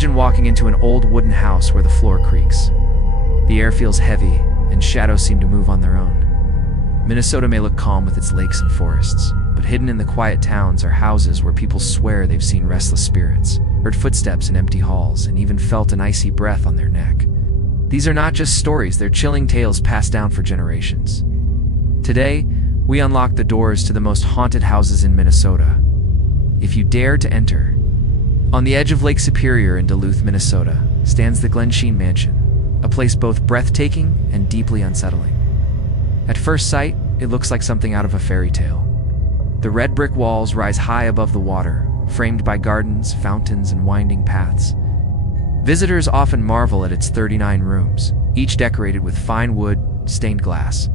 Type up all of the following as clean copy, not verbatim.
Imagine walking into an old wooden house where the floor creaks. The air feels heavy, and shadows seem to move on their own. Minnesota may look calm with its lakes and forests, but hidden in the quiet towns are houses where people swear they've seen restless spirits, heard footsteps in empty halls, and even felt an icy breath on their neck. These are not just stories, they're chilling tales passed down for generations. Today, we unlock the doors to the most haunted houses in Minnesota. If you dare to enter. On the edge of Lake Superior in Duluth, Minnesota, stands the Glen Sheen Mansion, a place both breathtaking and deeply unsettling. At first sight, it looks like something out of a fairy tale. The red brick walls rise high above the water, framed by gardens, fountains, and winding paths. Visitors often marvel at its 39 rooms, each decorated with fine wood, stained glass,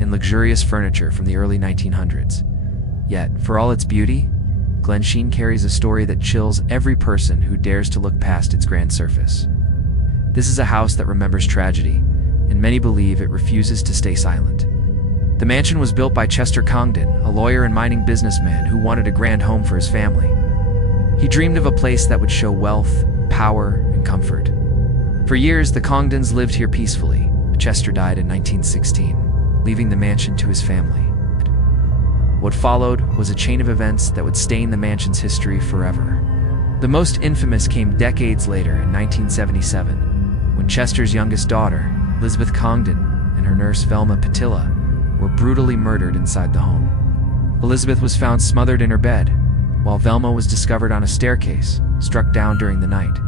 and luxurious furniture from the early 1900s. Yet, for all its beauty, Glen Sheen carries a story that chills every person who dares to look past its grand surface. This is a house that remembers tragedy, and many believe it refuses to stay silent. The mansion was built by Chester Congdon, a lawyer and mining businessman who wanted a grand home for his family. He dreamed of a place that would show wealth, power, and comfort. For years, the Congdons lived here peacefully, but Chester died in 1916, leaving the mansion to his family. What followed was a chain of events that would stain the mansion's history forever. The most infamous came decades later in 1977, when Chester's youngest daughter, Elizabeth Congdon, and her nurse Velma Patilla were brutally murdered inside the home. Elizabeth was found smothered in her bed, while Velma was discovered on a staircase, struck down during the night.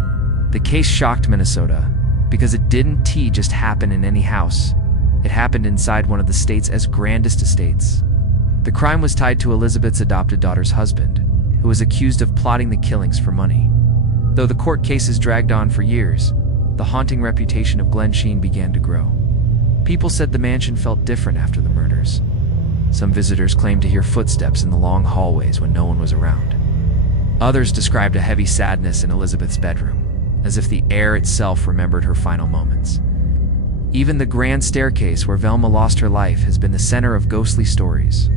The case shocked Minnesota because it didn't just happen in any house. It happened inside one of the state's grandest estates. The crime was tied to Elizabeth's adopted daughter's husband, who was accused of plotting the killings for money. Though the court cases dragged on for years, the haunting reputation of Glen Sheen began to grow. People said the mansion felt different after the murders. Some visitors claimed to hear footsteps in the long hallways when no one was around. Others described a heavy sadness in Elizabeth's bedroom, as if the air itself remembered her final moments. Even the grand staircase where Velma lost her life has been the center of ghostly stories.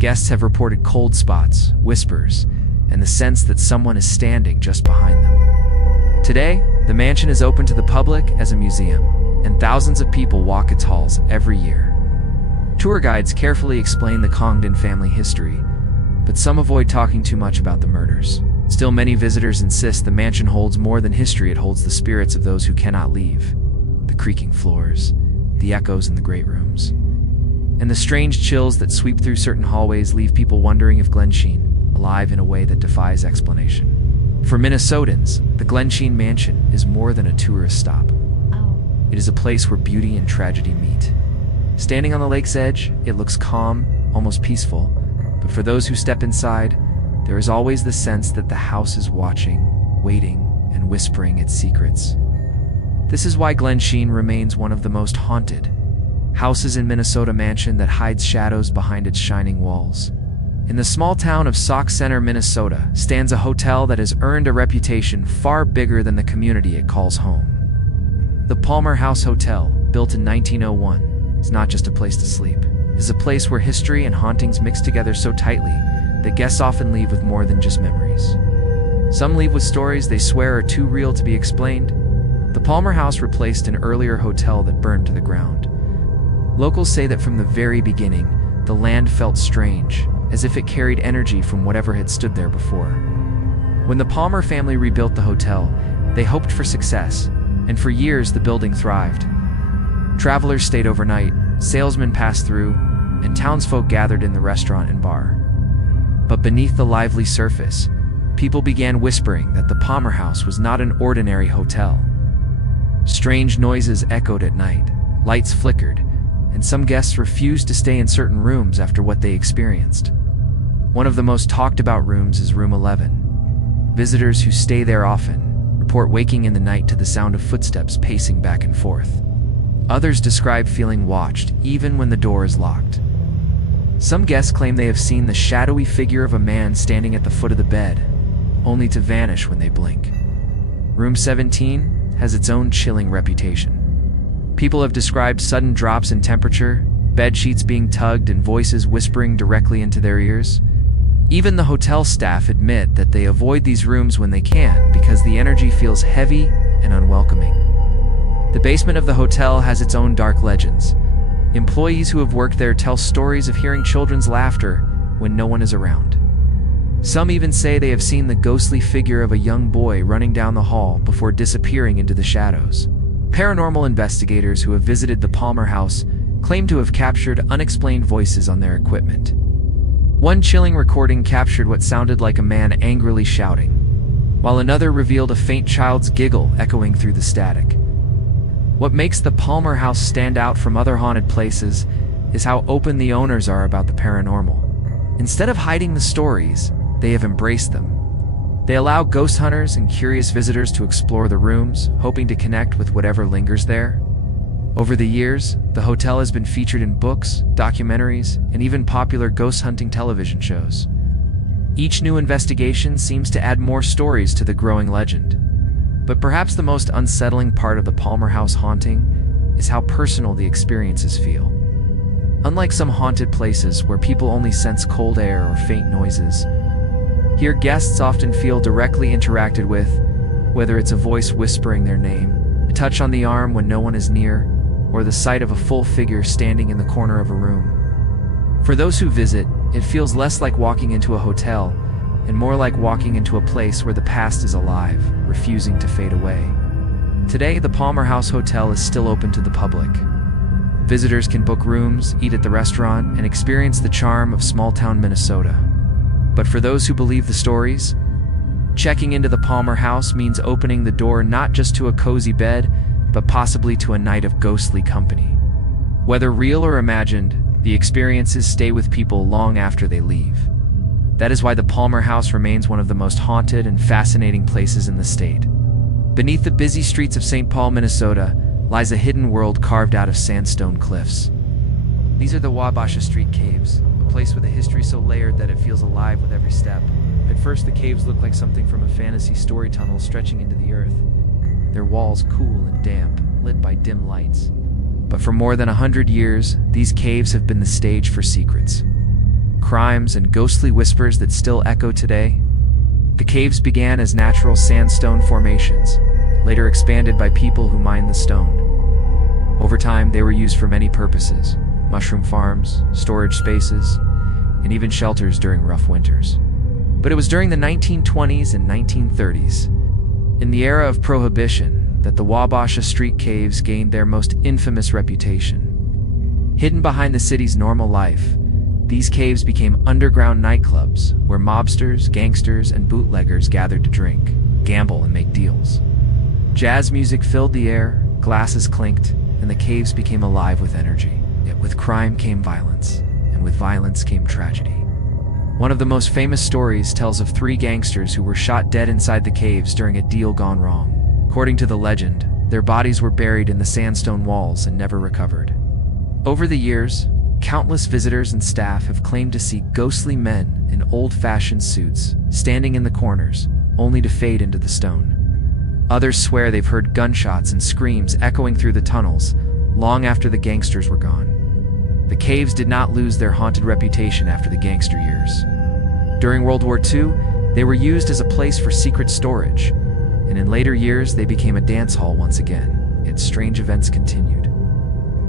Guests have reported cold spots, whispers, and the sense that someone is standing just behind them. Today, the mansion is open to the public as a museum, and thousands of people walk its halls every year. Tour guides carefully explain the Congdon family history, but some avoid talking too much about the murders. Still, many visitors insist the mansion holds more than history, it holds the spirits of those who cannot leave. The creaking floors, the echoes in the great rooms, and the strange chills that sweep through certain hallways leave people wondering if Glen Sheen, alive in a way that defies explanation. For Minnesotans, the Glen Sheen Mansion is more than a tourist stop. It is a place where beauty and tragedy meet. Standing on the lake's edge, it looks calm, almost peaceful, but for those who step inside, there is always the sense that the house is watching, waiting, and whispering its secrets. This is why Glen Sheen remains one of the most haunted houses in Minnesota, mansion that hides shadows behind its shining walls. In the small town of Sauk Center, Minnesota, stands a hotel that has earned a reputation far bigger than the community it calls home. The Palmer House Hotel, built in 1901, is not just a place to sleep. It is a place where history and hauntings mix together so tightly that guests often leave with more than just memories. Some leave with stories they swear are too real to be explained. The Palmer House replaced an earlier hotel that burned to the ground. Locals say that from the very beginning, the land felt strange, as if it carried energy from whatever had stood there before. When the Palmer family rebuilt the hotel, they hoped for success, and for years the building thrived. Travelers stayed overnight, salesmen passed through, and townsfolk gathered in the restaurant and bar. But beneath the lively surface, people began whispering that the Palmer House was not an ordinary hotel. Strange noises echoed at night, lights flickered, and some guests refused to stay in certain rooms after what they experienced. One of the most talked about rooms is room 11. Visitors who stay there often report waking in the night to the sound of footsteps pacing back and forth. Others describe feeling watched even when the door is locked. Some guests claim they have seen the shadowy figure of a man standing at the foot of the bed, only to vanish when they blink. Room 17 has its own chilling reputation. People have described sudden drops in temperature, bed sheets being tugged, and voices whispering directly into their ears. Even the hotel staff admit that they avoid these rooms when they can because the energy feels heavy and unwelcoming. The basement of the hotel has its own dark legends. Employees who have worked there tell stories of hearing children's laughter when no one is around. Some even say they have seen the ghostly figure of a young boy running down the hall before disappearing into the shadows. Paranormal investigators who have visited the Palmer House claim to have captured unexplained voices on their equipment. One chilling recording captured what sounded like a man angrily shouting, while another revealed a faint child's giggle echoing through the static. What makes the Palmer House stand out from other haunted places is how open the owners are about the paranormal. Instead of hiding the stories, they have embraced them. They allow ghost hunters and curious visitors to explore the rooms, hoping to connect with whatever lingers there. Over the years, the hotel has been featured in books, documentaries, and even popular ghost hunting television shows. Each new investigation seems to add more stories to the growing legend. But perhaps the most unsettling part of the Palmer House haunting is how personal the experiences feel. Unlike some haunted places where people only sense cold air or faint noises, here guests often feel directly interacted with, whether it's a voice whispering their name, a touch on the arm when no one is near, or the sight of a full figure standing in the corner of a room. For those who visit, it feels less like walking into a hotel and more like walking into a place where the past is alive, refusing to fade away. Today, the Palmer House Hotel is still open to the public. Visitors can book rooms, eat at the restaurant, and experience the charm of small-town Minnesota. But for those who believe the stories, checking into the Palmer House means opening the door not just to a cozy bed, but possibly to a night of ghostly company. Whether real or imagined, the experiences stay with people long after they leave. That is why the Palmer House remains one of the most haunted and fascinating places in the state. Beneath the busy streets of St. Paul, Minnesota, lies a hidden world carved out of sandstone cliffs. These are the Wabasha Street Caves, a place with a history so layered that it feels alive with every step. At first, the caves look like something from a fantasy story tunnel stretching into the earth. Their walls cool and damp, lit by dim lights. But for more than 100 years, these caves have been the stage for secrets, crimes, and ghostly whispers that still echo today. The caves began as natural sandstone formations, later expanded by people who mined the stone. Over time, they were used for many purposes: mushroom farms, storage spaces, and even shelters during rough winters. But it was during the 1920s and 1930s, in the era of Prohibition, that the Wabasha Street Caves gained their most infamous reputation. Hidden behind the city's normal life, these caves became underground nightclubs where mobsters, gangsters, and bootleggers gathered to drink, gamble, and make deals. Jazz music filled the air, glasses clinked, and the caves became alive with energy. Yet with crime came violence, and with violence came tragedy. One of the most famous stories tells of 3 gangsters who were shot dead inside the caves during a deal gone wrong. According to the legend, their bodies were buried in the sandstone walls and never recovered. Over the years, countless visitors and staff have claimed to see ghostly men in old-fashioned suits standing in the corners, only to fade into the stone. Others swear they've heard gunshots and screams echoing through the tunnels long after the gangsters were gone. The caves did not lose their haunted reputation after the gangster years. During World War II, they were used as a place for secret storage, and in later years they became a dance hall once again, yet strange events continued.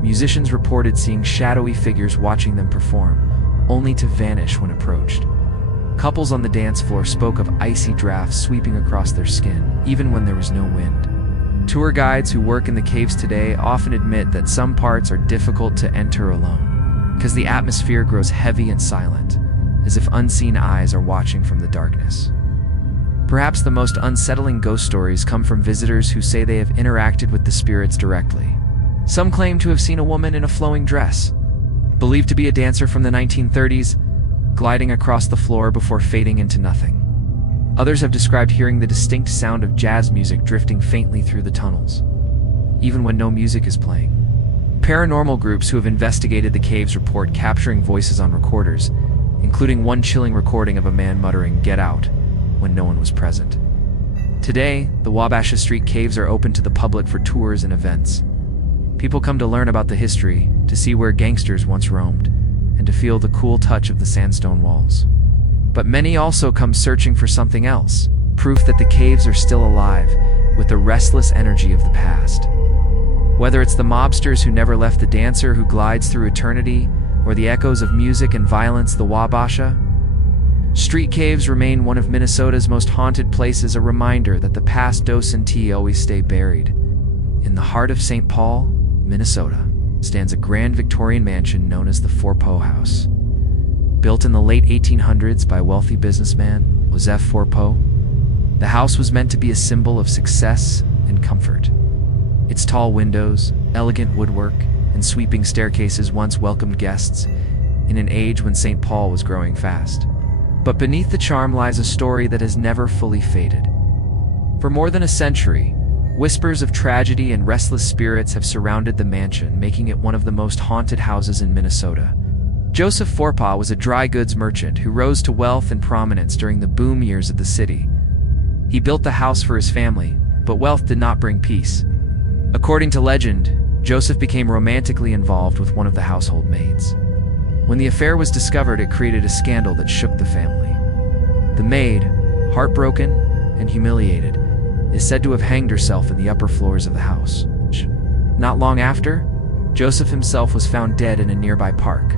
Musicians reported seeing shadowy figures watching them perform, only to vanish when approached. Couples on the dance floor spoke of icy drafts sweeping across their skin, even when there was no wind. Tour guides who work in the caves today often admit that some parts are difficult to enter alone, because the atmosphere grows heavy and silent, as if unseen eyes are watching from the darkness. Perhaps the most unsettling ghost stories come from visitors who say they have interacted with the spirits directly. Some claim to have seen a woman in a flowing dress, believed to be a dancer from the 1930s, gliding across the floor before fading into nothing. Others have described hearing the distinct sound of jazz music drifting faintly through the tunnels, even when no music is playing. Paranormal groups who have investigated the caves report capturing voices on recorders, including one chilling recording of a man muttering, "Get out," when no one was present. Today, the Wabasha Street Caves are open to the public for tours and events. People come to learn about the history, to see where gangsters once roamed, and to feel the cool touch of the sandstone walls. But many also come searching for something else, proof that the caves are still alive, with the restless energy of the past. Whether it's the mobsters who never left the dancer who glides through eternity, or the echoes of music and violence, the Wabasha Street Caves remain one of Minnesota's most haunted places, a reminder that the past doesn't always stay buried. In the heart of St. Paul, Minnesota, stands a grand Victorian mansion known as the Four-Poe House. Built in the late 1800s by wealthy businessman Joseph Four-Poe, the house was meant to be a symbol of success and comfort. Its tall windows, elegant woodwork, and sweeping staircases once welcomed guests in an age when St. Paul was growing fast. But beneath the charm lies a story that has never fully faded. For more than a century, whispers of tragedy and restless spirits have surrounded the mansion, making it one of the most haunted houses in Minnesota. Joseph Four-Poe was a dry goods merchant who rose to wealth and prominence during the boom years of the city. He built the house for his family, but wealth did not bring peace. According to legend, Joseph became romantically involved with one of the household maids. When the affair was discovered, it created a scandal that shook the family. The maid, heartbroken and humiliated, is said to have hanged herself in the upper floors of the house. Not long after, Joseph himself was found dead in a nearby park,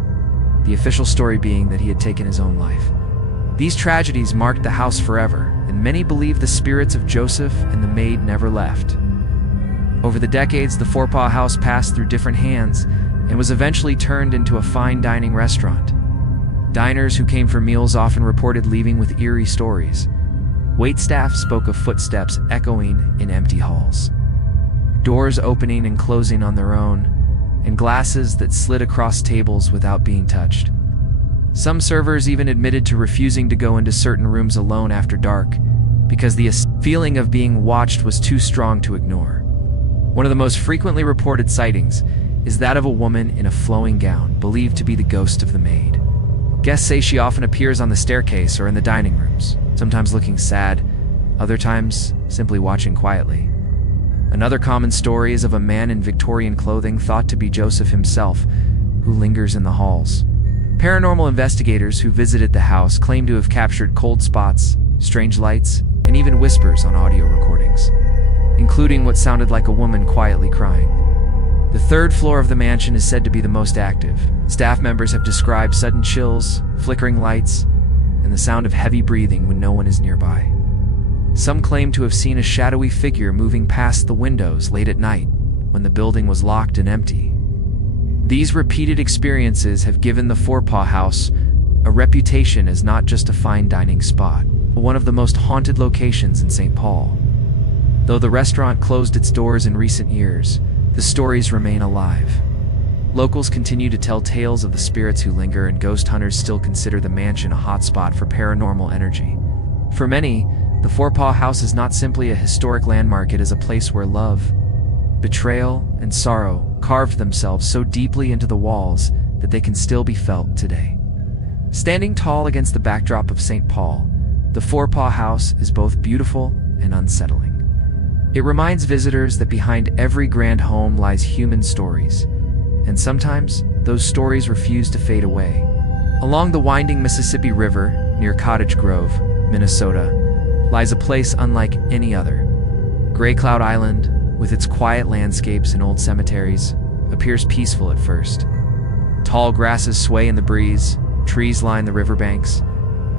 the official story being that he had taken his own life. These tragedies marked the house forever, and many believe the spirits of Joseph and the maid never left. Over the decades, the Four-Poe House passed through different hands and was eventually turned into a fine dining restaurant. Diners who came for meals often reported leaving with eerie stories. Waitstaff spoke of footsteps echoing in empty halls, doors opening and closing on their own, and glasses that slid across tables without being touched. Some servers even admitted to refusing to go into certain rooms alone after dark because the feeling of being watched was too strong to ignore. One of the most frequently reported sightings is that of a woman in a flowing gown, believed to be the ghost of the maid. Guests say she often appears on the staircase or in the dining rooms, sometimes looking sad, other times simply watching quietly. Another common story is of a man in Victorian clothing thought to be Joseph himself, who lingers in the halls. Paranormal investigators who visited the house claim to have captured cold spots, strange lights, and even whispers on audio recordings, including what sounded like a woman quietly crying. The third floor of the mansion is said to be the most active. Staff members have described sudden chills, flickering lights, and the sound of heavy breathing when no one is nearby. Some claim to have seen a shadowy figure moving past the windows late at night when the building was locked and empty. These repeated experiences have given the Four-Poe House a reputation as not just a fine dining spot, but one of the most haunted locations in St. Paul. Though the restaurant closed its doors in recent years, the stories remain alive. Locals continue to tell tales of the spirits who linger, and ghost hunters still consider the mansion a hotspot for paranormal energy. For many, the Four-Poe House is not simply a historic landmark, it is a place where love, betrayal, and sorrow carved themselves so deeply into the walls that they can still be felt today. Standing tall against the backdrop of St. Paul, the Four-Poe House is both beautiful and unsettling. It reminds visitors that behind every grand home lies human stories, and sometimes those stories refuse to fade away. Along the winding Mississippi River, near Cottage Grove, Minnesota, lies a place unlike any other. Gray Cloud Island, with its quiet landscapes and old cemeteries, appears peaceful at first. Tall grasses sway in the breeze, trees line the riverbanks,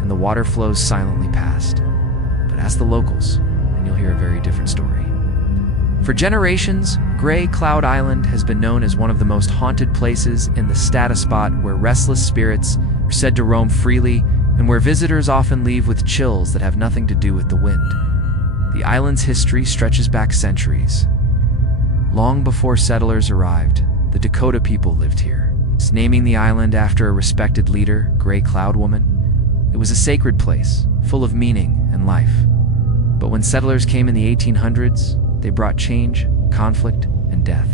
and the water flows silently past. But ask the locals, and you'll hear a very different story. For generations, Gray Cloud Island has been known as one of the most haunted places in the state, a spot where restless spirits are said to roam freely and where visitors often leave with chills that have nothing to do with the wind. The island's history stretches back centuries. Long before settlers arrived, the Dakota people lived here, naming the island after a respected leader, Gray Cloud Woman. It was a sacred place, full of meaning and life. But when settlers came in the 1800s, they brought change, conflict, and death.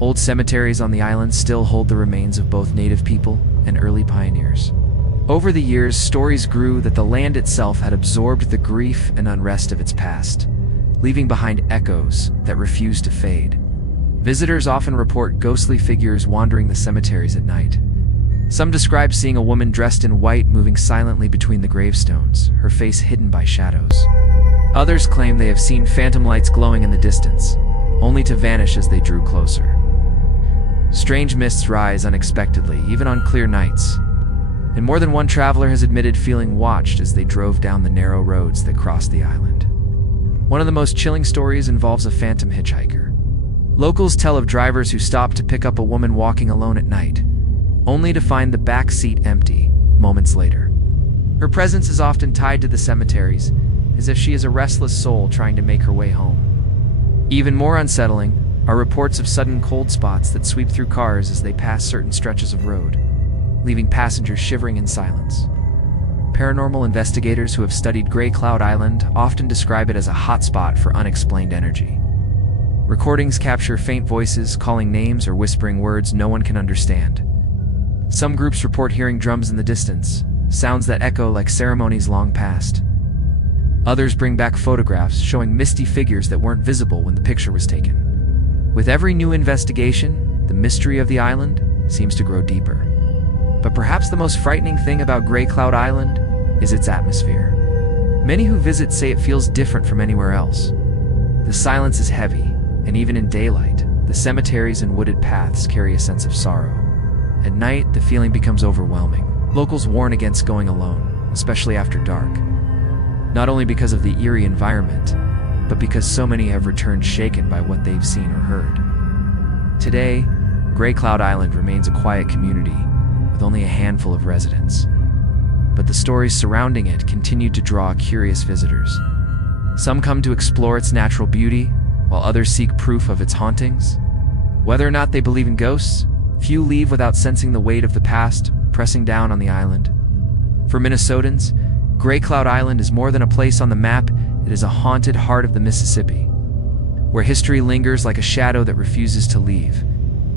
Old cemeteries on the island still hold the remains of both native people and early pioneers. Over the years, stories grew that the land itself had absorbed the grief and unrest of its past, leaving behind echoes that refuse to fade. Visitors often report ghostly figures wandering the cemeteries at night, Some describe seeing a woman dressed in white moving silently between the gravestones, her face hidden by shadows. Others claim they have seen phantom lights glowing in the distance, only to vanish as they drew closer. Strange mists rise unexpectedly, even on clear nights, and more than one traveler has admitted feeling watched as they drove down the narrow roads that cross the island. One of the most chilling stories involves a phantom hitchhiker. Locals tell of drivers who stopped to pick up a woman walking alone at night, only to find the back seat empty moments later. Her presence is often tied to the cemeteries, as if she is a restless soul trying to make her way home. Even more unsettling are reports of sudden cold spots that sweep through cars as they pass certain stretches of road, leaving passengers shivering in silence. Paranormal investigators who have studied Grey Cloud Island often describe it as a hotspot for unexplained energy. Recordings capture faint voices, calling names or whispering words no one can understand. Some groups report hearing drums in the distance, sounds that echo like ceremonies long past. Others bring back photographs showing misty figures that weren't visible when the picture was taken. With every new investigation, the mystery of the island seems to grow deeper. But perhaps the most frightening thing about Grey Cloud Island is its atmosphere. Many who visit say it feels different from anywhere else. The silence is heavy, and even in daylight, the cemeteries and wooded paths carry a sense of sorrow. At night, the feeling becomes overwhelming. Locals warn against going alone, especially after dark. Not only because of the eerie environment, but because so many have returned shaken by what they've seen or heard. Today, Grey Cloud Island remains a quiet community with only a handful of residents. But the stories surrounding it continue to draw curious visitors. Some come to explore its natural beauty, while others seek proof of its hauntings. Whether or not they believe in ghosts, few leave without sensing the weight of the past pressing down on the island. For Minnesotans, Grey Cloud Island is more than a place on the map, it is a haunted heart of the Mississippi, where history lingers like a shadow that refuses to leave.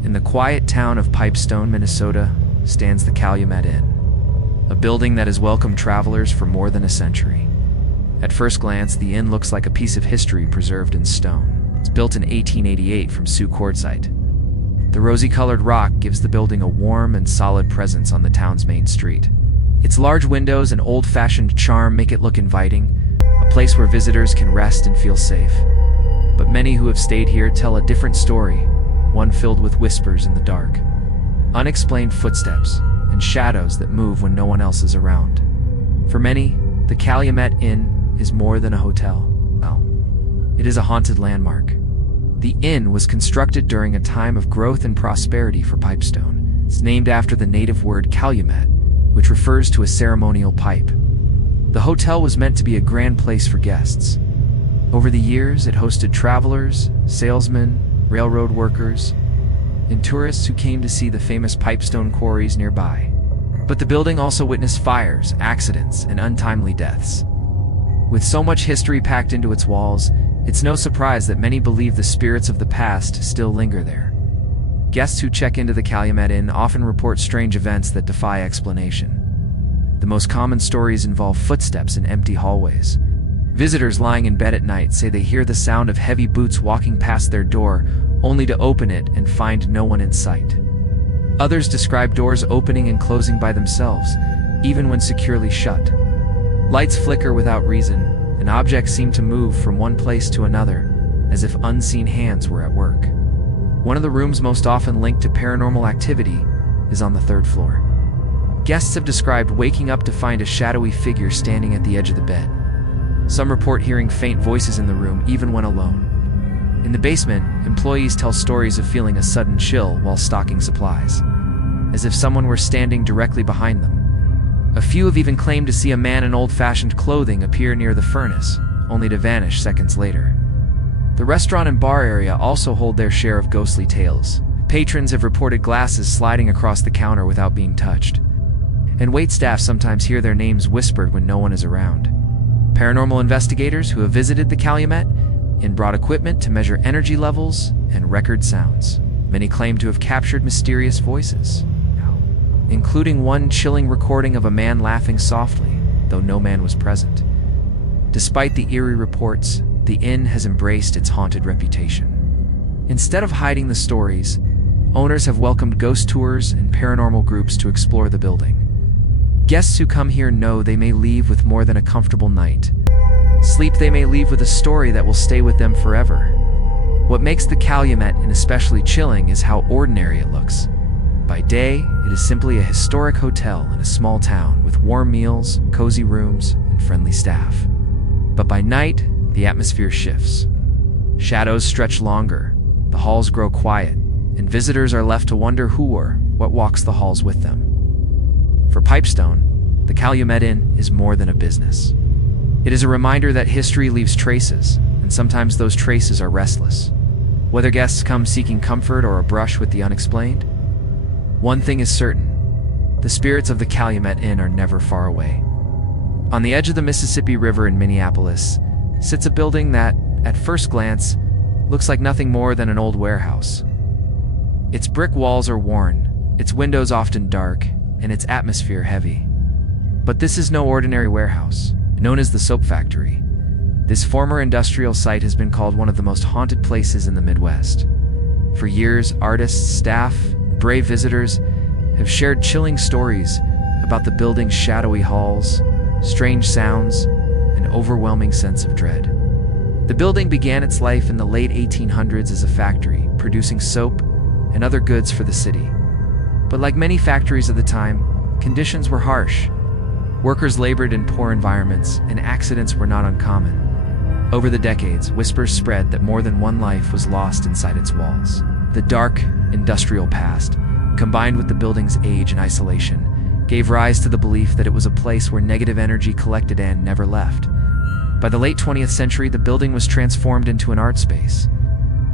In the quiet town of Pipestone, Minnesota, stands the Calumet Inn, a building that has welcomed travelers for more than a century. At first glance, the inn looks like a piece of history preserved in stone. It's built in 1888 from Sioux quartzite. The rosy-colored rock gives the building a warm and solid presence on the town's main street. Its large windows and old-fashioned charm make it look inviting, a place where visitors can rest and feel safe. But many who have stayed here tell a different story, one filled with whispers in the dark, unexplained footsteps, and shadows that move when no one else is around. For many, the Calumet Inn is more than a hotel. Well, it is a haunted landmark. The inn was constructed during a time of growth and prosperity for Pipestone. It's named after the native word calumet, which refers to a ceremonial pipe. The hotel was meant to be a grand place for guests. Over the years, it hosted travelers, salesmen, railroad workers, and tourists who came to see the famous Pipestone quarries nearby. But the building also witnessed fires, accidents, and untimely deaths. With so much history packed into its walls, it's no surprise that many believe the spirits of the past still linger there. Guests who check into the Calumet Inn often report strange events that defy explanation. The most common stories involve footsteps in empty hallways. Visitors lying in bed at night say they hear the sound of heavy boots walking past their door, only to open it and find no one in sight. Others describe doors opening and closing by themselves, even when securely shut. Lights flicker without reason, and objects seem to move from one place to another, as if unseen hands were at work. One of the rooms most often linked to paranormal activity is on the third floor. Guests have described waking up to find a shadowy figure standing at the edge of the bed. Some report hearing faint voices in the room even when alone. In the basement, employees tell stories of feeling a sudden chill while stocking supplies, as if someone were standing directly behind them. A few have even claimed to see a man in old-fashioned clothing appear near the furnace, only to vanish seconds later. The restaurant and bar area also hold their share of ghostly tales. Patrons have reported glasses sliding across the counter without being touched, and waitstaff sometimes hear their names whispered when no one is around. Paranormal investigators who have visited the Calumet Inn brought equipment to measure energy levels and record sounds. Many claim to have captured mysterious voices, including one chilling recording of a man laughing softly, though no man was present. Despite the eerie reports, the inn has embraced its haunted reputation. Instead of hiding the stories, Owners have welcomed ghost tours and paranormal groups to explore the building. Guests who come here know they may leave with more than a comfortable night. Sleep, they may leave with a story that will stay with them forever. What makes the Calumet Inn especially chilling is how ordinary it looks. By day, it is simply a historic hotel in a small town with warm meals, cozy rooms, and friendly staff. But by night, the atmosphere shifts. Shadows stretch longer, the halls grow quiet, and visitors are left to wonder who or what walks the halls with them. For Pipestone, the Calumet Inn is more than a business. It is a reminder that history leaves traces, and sometimes those traces are restless. Whether guests come seeking comfort or a brush with the unexplained, one thing is certain: the spirits of the Calumet Inn are never far away. On the edge of the Mississippi River in Minneapolis sits a building that, at first glance, looks like nothing more than an old warehouse. Its brick walls are worn, its windows often dark, and its atmosphere heavy. But this is no ordinary warehouse. Known as the Soap Factory, this former industrial site has been called one of the most haunted places in the Midwest. For years, artists, staff, brave visitors have shared chilling stories about the building's shadowy halls, strange sounds, and overwhelming sense of dread. The building began its life in the late 1800s as a factory, producing soap and other goods for the city. But like many factories of the time, conditions were harsh. Workers labored in poor environments, and accidents were not uncommon. Over the decades, whispers spread that more than one life was lost inside its walls. The dark, industrial past, combined with the building's age and isolation, gave rise to the belief that it was a place where negative energy collected and never left. By the late 20th century, the building was transformed into an art space.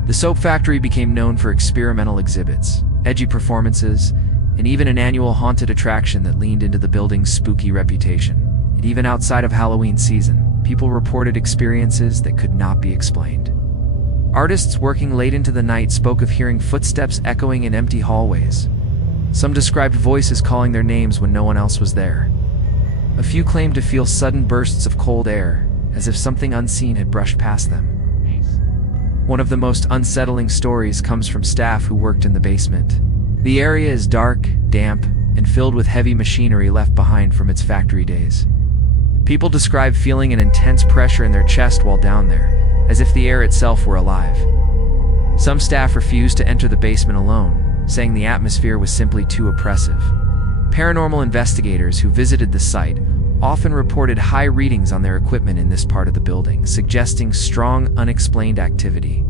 The Soap Factory became known for experimental exhibits, edgy performances, and even an annual haunted attraction that leaned into the building's spooky reputation. And even outside of Halloween season, people reported experiences that could not be explained. Artists working late into the night spoke of hearing footsteps echoing in empty hallways. Some described voices calling their names when no one else was there. A few claimed to feel sudden bursts of cold air, as if something unseen had brushed past them. One of the most unsettling stories comes from staff who worked in the basement. The area is dark, damp, and filled with heavy machinery left behind from its factory days. People describe feeling an intense pressure in their chest while down there, as if the air itself were alive. Some staff refused to enter the basement alone, saying the atmosphere was simply too oppressive. Paranormal investigators who visited the site often reported high readings on their equipment in this part of the building, suggesting strong, unexplained activity.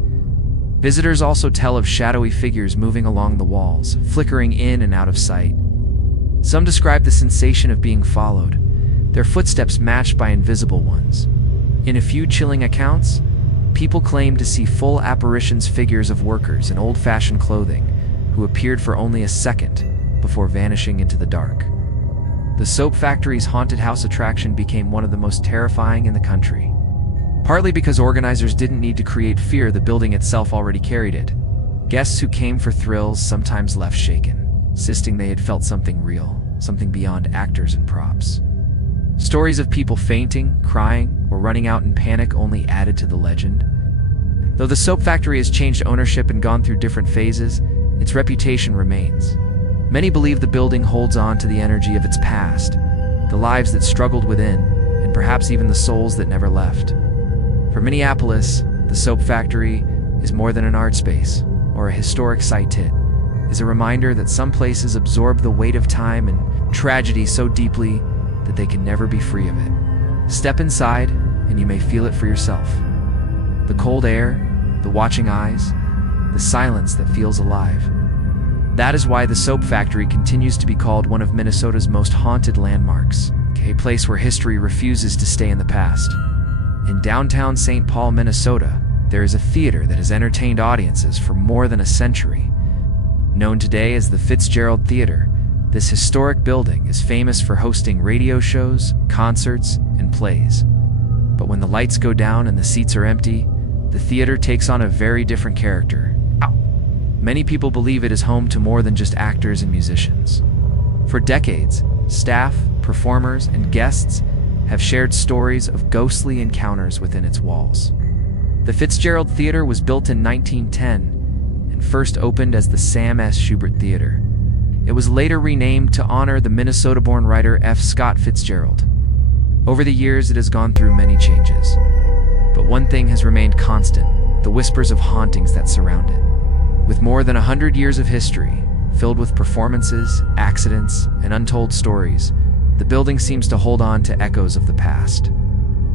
Visitors also tell of shadowy figures moving along the walls, flickering in and out of sight. Some describe the sensation of being followed, their footsteps matched by invisible ones. In a few chilling accounts, people claim to see full apparitions, figures of workers in old-fashioned clothing who appeared for only a second before vanishing into the dark. The Soap Factory's haunted house attraction became one of the most terrifying in the country. Partly because organizers didn't need to create fear, the building itself already carried it. Guests who came for thrills sometimes left shaken, insisting they had felt something real, something beyond actors and props. Stories of people fainting, crying, or running out in panic only added to the legend. Though the Soap Factory has changed ownership and gone through different phases, its reputation remains. Many believe the building holds on to the energy of its past, the lives that struggled within, and perhaps even the souls that never left. For Minneapolis, the Soap Factory is more than an art space or a historic site. It is a reminder that some places absorb the weight of time and tragedy so deeply that they can never be free of it. Step inside, and you may feel it for yourself. The cold air, the watching eyes, the silence that feels alive. That is why the Soap Factory continues to be called one of Minnesota's most haunted landmarks, a place where history refuses to stay in the past. In downtown St. Paul, Minnesota, there is a theater that has entertained audiences for more than a century. Known today as the Fitzgerald Theater, this historic building is famous for hosting radio shows, concerts, and plays. But when the lights go down and the seats are empty, the theater takes on a very different character. Many people believe it is home to more than just actors and musicians. For decades, staff, performers, and guests have shared stories of ghostly encounters within its walls. The Fitzgerald Theater was built in 1910 and site first opened as the Sam S. Schubert Theater. It was later renamed to honor the Minnesota-born writer F. Scott Fitzgerald. Over the years, it has gone through many changes. But one thing has remained constant: the whispers of hauntings that surround it. With more than 100 years of history, filled with performances, accidents, and untold stories, the building seems to hold on to echoes of the past.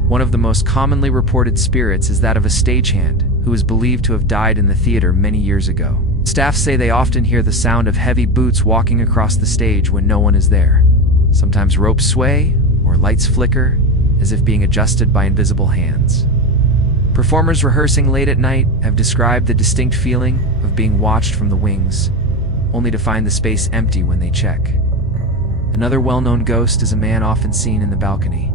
One of the most commonly reported spirits is that of a stagehand, who is believed to have died in the theater many years ago. Staff say they often hear the sound of heavy boots walking across the stage when no one is there. Sometimes ropes sway, or lights flicker, as if being adjusted by invisible hands. Performers rehearsing late at night have described the distinct feeling of being watched from the wings, only to find the space empty when they check. Another well-known ghost is a man often seen in the balcony.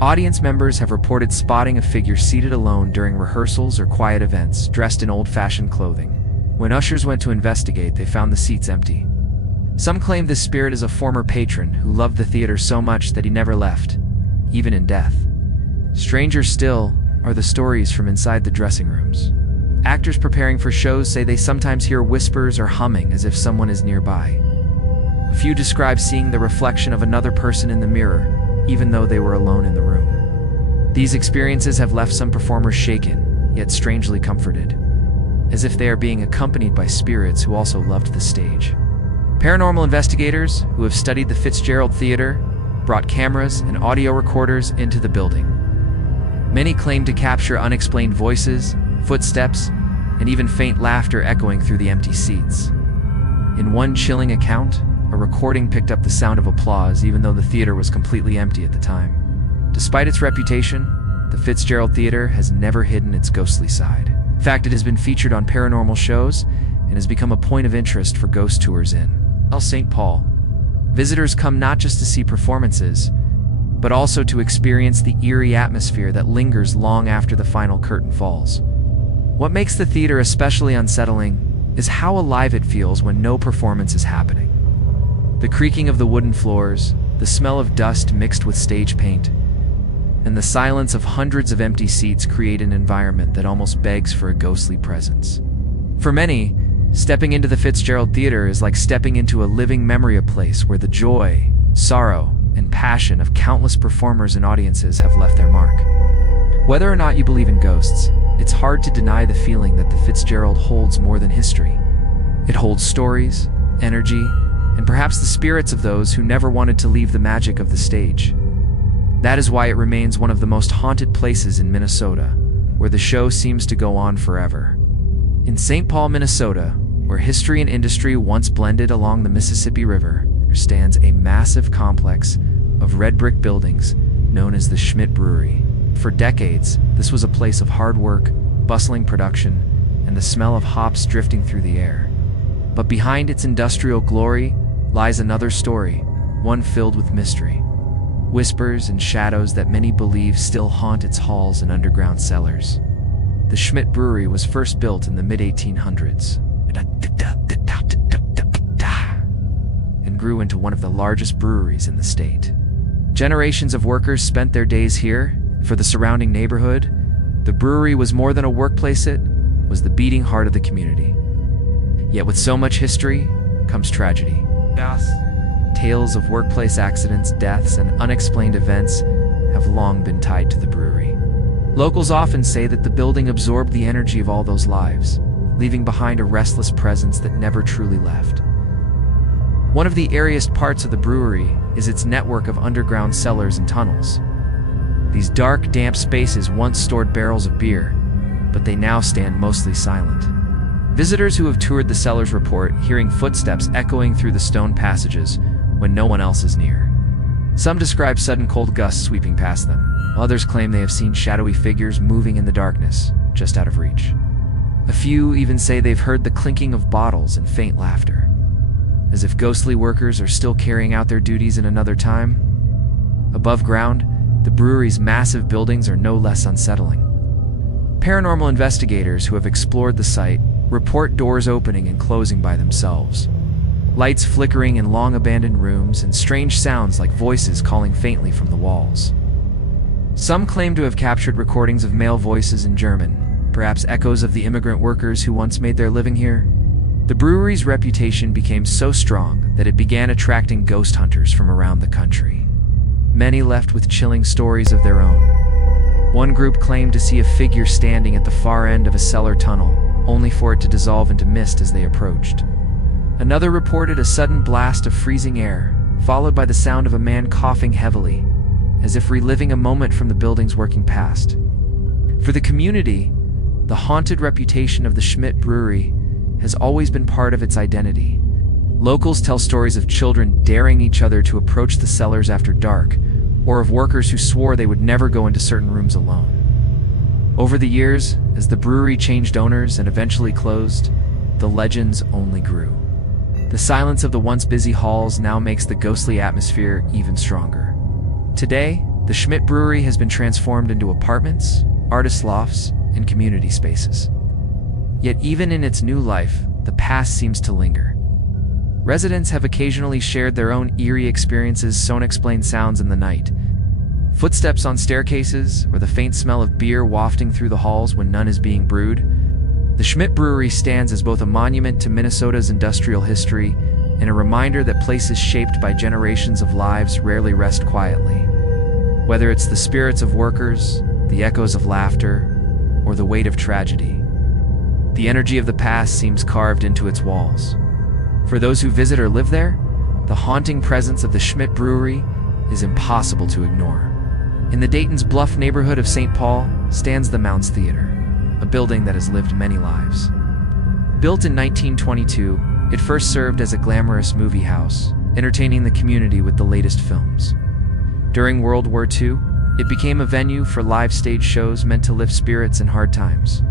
Audience members have reported spotting a figure seated alone during rehearsals or quiet events, dressed in old-fashioned clothing. When ushers went to investigate, they found the seats empty. Some claim this spirit is a former patron who loved the theater so much that he never left, even in death. Stranger still are the stories from inside the dressing rooms. Actors preparing for shows say they sometimes hear whispers or humming as if someone is nearby. A few describe seeing the reflection of another person in the mirror, even though they were alone in the room. These experiences have left some performers shaken, yet strangely comforted, as if they are being accompanied by spirits who also loved the stage. Paranormal investigators, who have studied the Fitzgerald Theater, brought cameras and audio recorders into the building. Many claim to capture unexplained voices, footsteps, and even faint laughter echoing through the empty seats. In one chilling account, a recording picked up the sound of applause even though the theater was completely empty at the time. Despite its reputation, the Fitzgerald Theater has never hidden its ghostly side. In fact, it has been featured on paranormal shows and has become a point of interest for ghost tours in St. Paul. Visitors come not just to see performances, but also to experience the eerie atmosphere that lingers long after the final curtain falls. What makes the theater especially unsettling is how alive it feels when no performance is happening. The creaking of the wooden floors, the smell of dust mixed with stage paint, and the silence of hundreds of empty seats create an environment that almost begs for a ghostly presence. For many, stepping into the Fitzgerald Theater is like stepping into a living memory, a place where the joy, sorrow, and passion of countless performers and audiences have left their mark. Whether or not you believe in ghosts, it's hard to deny the feeling that the Fitzgerald holds more than history. It holds stories, energy, and perhaps the spirits of those who never wanted to leave the magic of the stage. That is why it remains one of the most haunted places in Minnesota, where the show seems to go on forever. In St. Paul, Minnesota, where history and industry once blended along the Mississippi River, there stands a massive complex of red brick buildings known as the Schmidt Brewery. For decades, this was a place of hard work, bustling production, and the smell of hops drifting through the air. But behind its industrial glory lies another story, one filled with mystery. Whispers and shadows that many believe still haunt its halls and underground cellars. The Schmidt Brewery was first built in the mid-1800s and grew into one of the largest breweries in the state. Generations of workers spent their days here. For the surrounding neighborhood, the brewery was more than a workplace, it was the beating heart of the community. Yet with so much history comes tragedy. Tales of workplace accidents, deaths, and unexplained events have long been tied to the brewery. Locals often say that the building absorbed the energy of all those lives, leaving behind a restless presence that never truly left. One of the airiest parts of the brewery is its network of underground cellars and tunnels. These dark, damp spaces once stored barrels of beer, but they now stand mostly silent. Visitors who have toured the cellars report hearing footsteps echoing through the stone passages when no one else is near. Some describe sudden cold gusts sweeping past them, while others claim they have seen shadowy figures moving in the darkness, just out of reach. A few even say they've heard the clinking of bottles and faint laughter, as if ghostly workers are still carrying out their duties in another time. Above ground, the brewery's massive buildings are no less unsettling. Paranormal investigators who have explored the site report doors opening and closing by themselves, lights flickering in long-abandoned rooms, and strange sounds like voices calling faintly from the walls. Some claim to have captured recordings of male voices in German, perhaps echoes of the immigrant workers who once made their living here. The brewery's reputation became so strong that it began attracting ghost hunters from around the country. Many left with chilling stories of their own. One group claimed to see a figure standing at the far end of a cellar tunnel, only for it to dissolve into mist as they approached. Another reported a sudden blast of freezing air, followed by the sound of a man coughing heavily, as if reliving a moment from the building's working past. For the community, the haunted reputation of the Schmidt Brewery has always been part of its identity. Locals tell stories of children daring each other to approach the cellars after dark, or of workers who swore they would never go into certain rooms alone. Over the years, as the brewery changed owners and eventually closed, the legends only grew. The silence of the once busy halls now makes the ghostly atmosphere even stronger. Today, the Schmidt Brewery has been transformed into apartments, artist lofts, and community spaces. Yet even in its new life, the past seems to linger. Residents have occasionally shared their own eerie experiences, unexplained sounds in the night, footsteps on staircases, or the faint smell of beer wafting through the halls when none is being brewed. The Schmidt Brewery stands as both a monument to Minnesota's industrial history and a reminder that places shaped by generations of lives rarely rest quietly. Whether it's the spirits of workers, the echoes of laughter, or the weight of tragedy, the energy of the past seems carved into its walls. For those who visit or live there, the haunting presence of the Schmidt Brewery is impossible to ignore. In the Dayton's Bluff neighborhood of St. Paul stands the Mounds Theater, a building that has lived many lives. Built in 1922, it first served as a glamorous movie house, entertaining the community with the latest films. During World War II, it became a venue for live stage shows meant to lift spirits in hard times.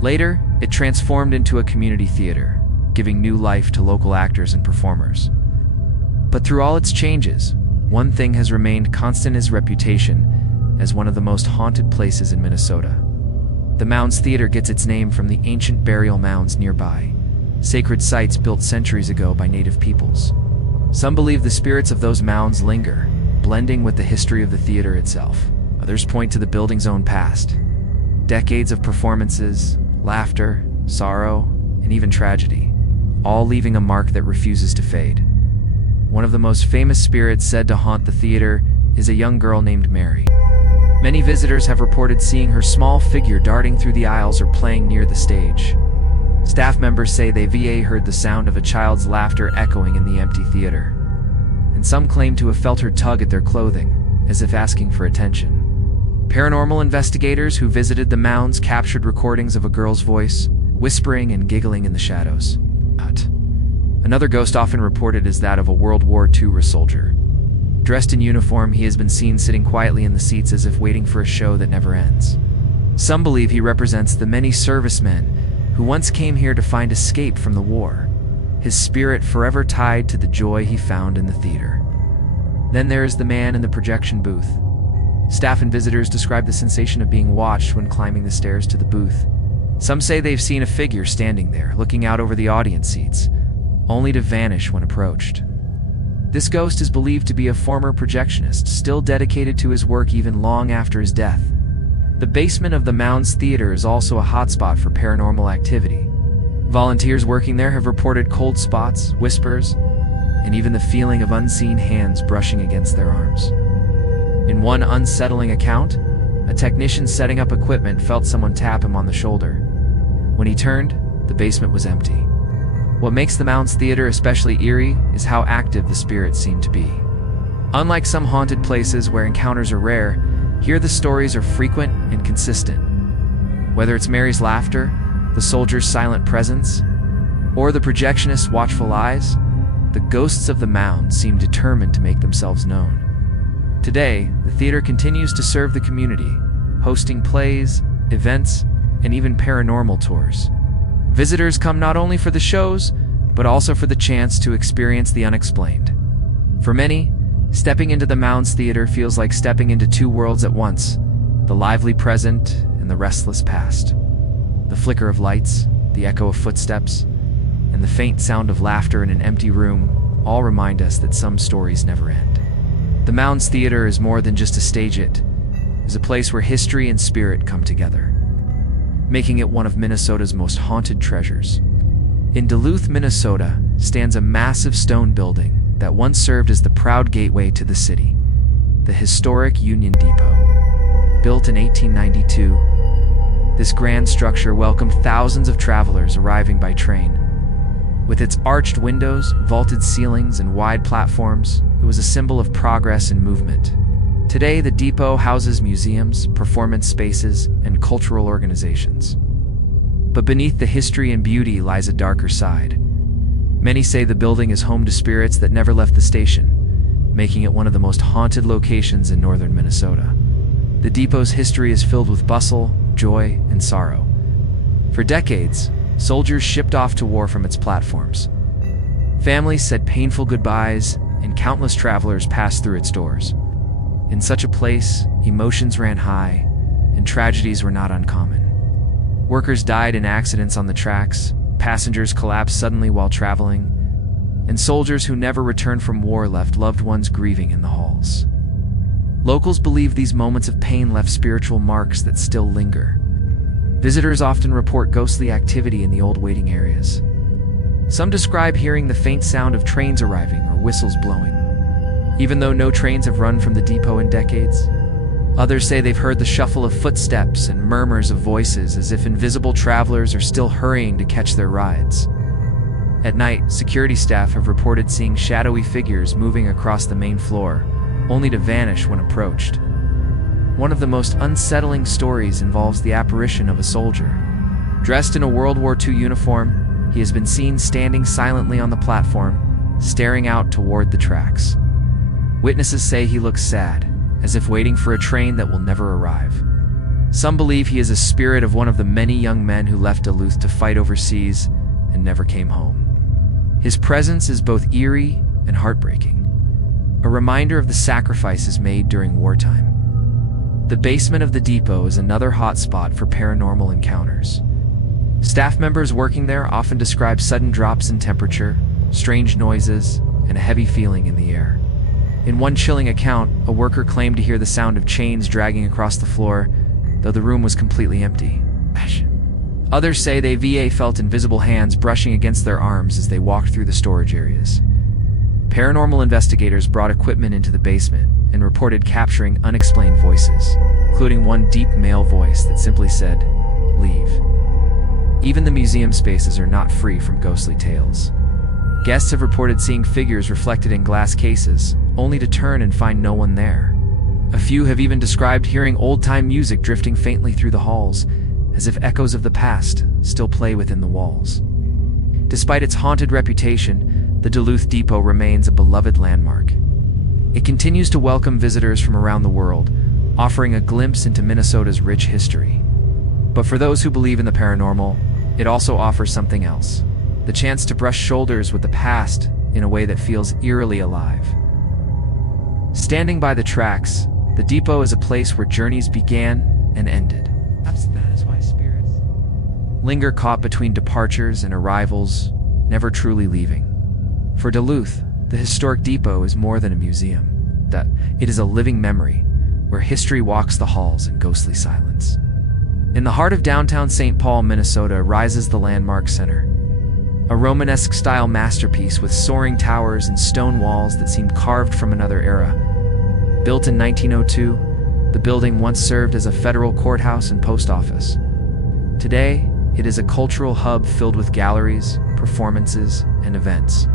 Later, it transformed into a community theater, giving new life to local actors and performers. But through all its changes, one thing has remained constant: its reputation as one of the most haunted places in Minnesota. The Mounds Theater gets its name from the ancient burial mounds nearby, sacred sites built centuries ago by native peoples. Some believe the spirits of those mounds linger, blending with the history of the theater itself. Others point to the building's own past. Decades of performances, laughter, sorrow, and even tragedy, all leaving a mark that refuses to fade. One of the most famous spirits said to haunt the theater is a young girl named Mary. Many visitors have reported seeing her small figure darting through the aisles or playing near the stage. Staff members say they heard the sound of a child's laughter echoing in the empty theater, and some claim to have felt her tug at their clothing, as if asking for attention. Paranormal investigators who visited the mounds captured recordings of a girl's voice, whispering and giggling in the shadows. Another ghost often reported is that of a World War II soldier. Dressed in uniform, he has been seen sitting quietly in the seats as if waiting for a show that never ends. Some believe he represents the many servicemen who once came here to find escape from the war, his spirit forever tied to the joy he found in the theater. Then there is the man in the projection booth. Staff and visitors describe the sensation of being watched when climbing the stairs to the booth. Some say they've seen a figure standing there, looking out over the audience seats, only to vanish when approached. This ghost is believed to be a former projectionist, still dedicated to his work even long after his death. The basement of the Mounds Theater is also a hotspot for paranormal activity. Volunteers working there have reported cold spots, whispers, and even the feeling of unseen hands brushing against their arms. In one unsettling account, a technician setting up equipment felt someone tap him on the shoulder. When he turned, the basement was empty. What makes the Mounds Theater especially eerie is how active the spirits seem to be. Unlike some haunted places where encounters are rare, here the stories are frequent and consistent. Whether it's Mary's laughter, the soldier's silent presence, or the projectionist's watchful eyes, the ghosts of the mound seem determined to make themselves known. Today, the theater continues to serve the community, hosting plays, events, and even paranormal tours. Visitors come not only for the shows, but also for the chance to experience the unexplained. For many, stepping into the Mounds Theater feels like stepping into two worlds at once, the lively present and the restless past. The flicker of lights, the echo of footsteps, and the faint sound of laughter in an empty room all remind us that some stories never end. The Mounds Theater is more than just a stage. It is a place where history and spirit come together. making it one of Minnesota's most haunted treasures. In Duluth, Minnesota, stands a massive stone building that once served as the proud gateway to the city, the historic Union Depot. Built in 1892, this grand structure welcomed thousands of travelers arriving by train. With its arched windows, vaulted ceilings, and wide platforms, it was a symbol of progress and movement. Today, the depot houses museums, performance spaces, and cultural organizations. But beneath the history and beauty lies a darker side. Many say the building is home to spirits that never left the station, making it one of the most haunted locations in northern Minnesota. The depot's history is filled with bustle, joy, and sorrow. For decades, soldiers shipped off to war from its platforms. Families said painful goodbyes, and countless travelers passed through its doors. In such a place, emotions ran high, and tragedies were not uncommon. Workers died in accidents on the tracks, passengers collapsed suddenly while traveling, and soldiers who never returned from war left loved ones grieving in the halls. Locals believe these moments of pain left spiritual marks that still linger. Visitors often report ghostly activity in the old waiting areas. Some describe hearing the faint sound of trains arriving or whistles blowing. Even though no trains have run from the depot in decades, others say they've heard the shuffle of footsteps and murmurs of voices as if invisible travelers are still hurrying to catch their rides. At night, security staff have reported seeing shadowy figures moving across the main floor, only to vanish when approached. One of the most unsettling stories involves the apparition of a soldier. Dressed in a World War II uniform, he has been seen standing silently on the platform, staring out toward the tracks. Witnesses say he looks sad, as if waiting for a train that will never arrive. Some believe he is a spirit of one of the many young men who left Duluth to fight overseas and never came home. His presence is both eerie and heartbreaking, a reminder of the sacrifices made during wartime. The basement of the depot is another hotspot for paranormal encounters. Staff members working there often describe sudden drops in temperature, strange noises, and a heavy feeling in the air. In one chilling account, a worker claimed to hear the sound of chains dragging across the floor, though the room was completely empty. Others say they felt invisible hands brushing against their arms as they walked through the storage areas. Paranormal investigators brought equipment into the basement and reported capturing unexplained voices, including one deep male voice that simply said, "Leave." Even the museum spaces are not free from ghostly tales. Guests have reported seeing figures reflected in glass cases, only to turn and find no one there. A few have even described hearing old-time music drifting faintly through the halls, as if echoes of the past still play within the walls. Despite its haunted reputation, the Duluth Depot remains a beloved landmark. It continues to welcome visitors from around the world, offering a glimpse into Minnesota's rich history. But for those who believe in the paranormal, it also offers something else: the chance to brush shoulders with the past in a way that feels eerily alive. Standing by the tracks, the depot is a place where journeys began and ended. That is why spirits linger caught between departures and arrivals, never truly leaving. For Duluth, the historic depot is more than a museum. It is a living memory, where history walks the halls in ghostly silence. In the heart of downtown St. Paul, Minnesota, rises the Landmark Center, a Romanesque-style masterpiece with soaring towers and stone walls that seem carved from another era. Built in 1902, the building once served as a federal courthouse and post office. Today, it is a cultural hub filled with galleries, performances, and events.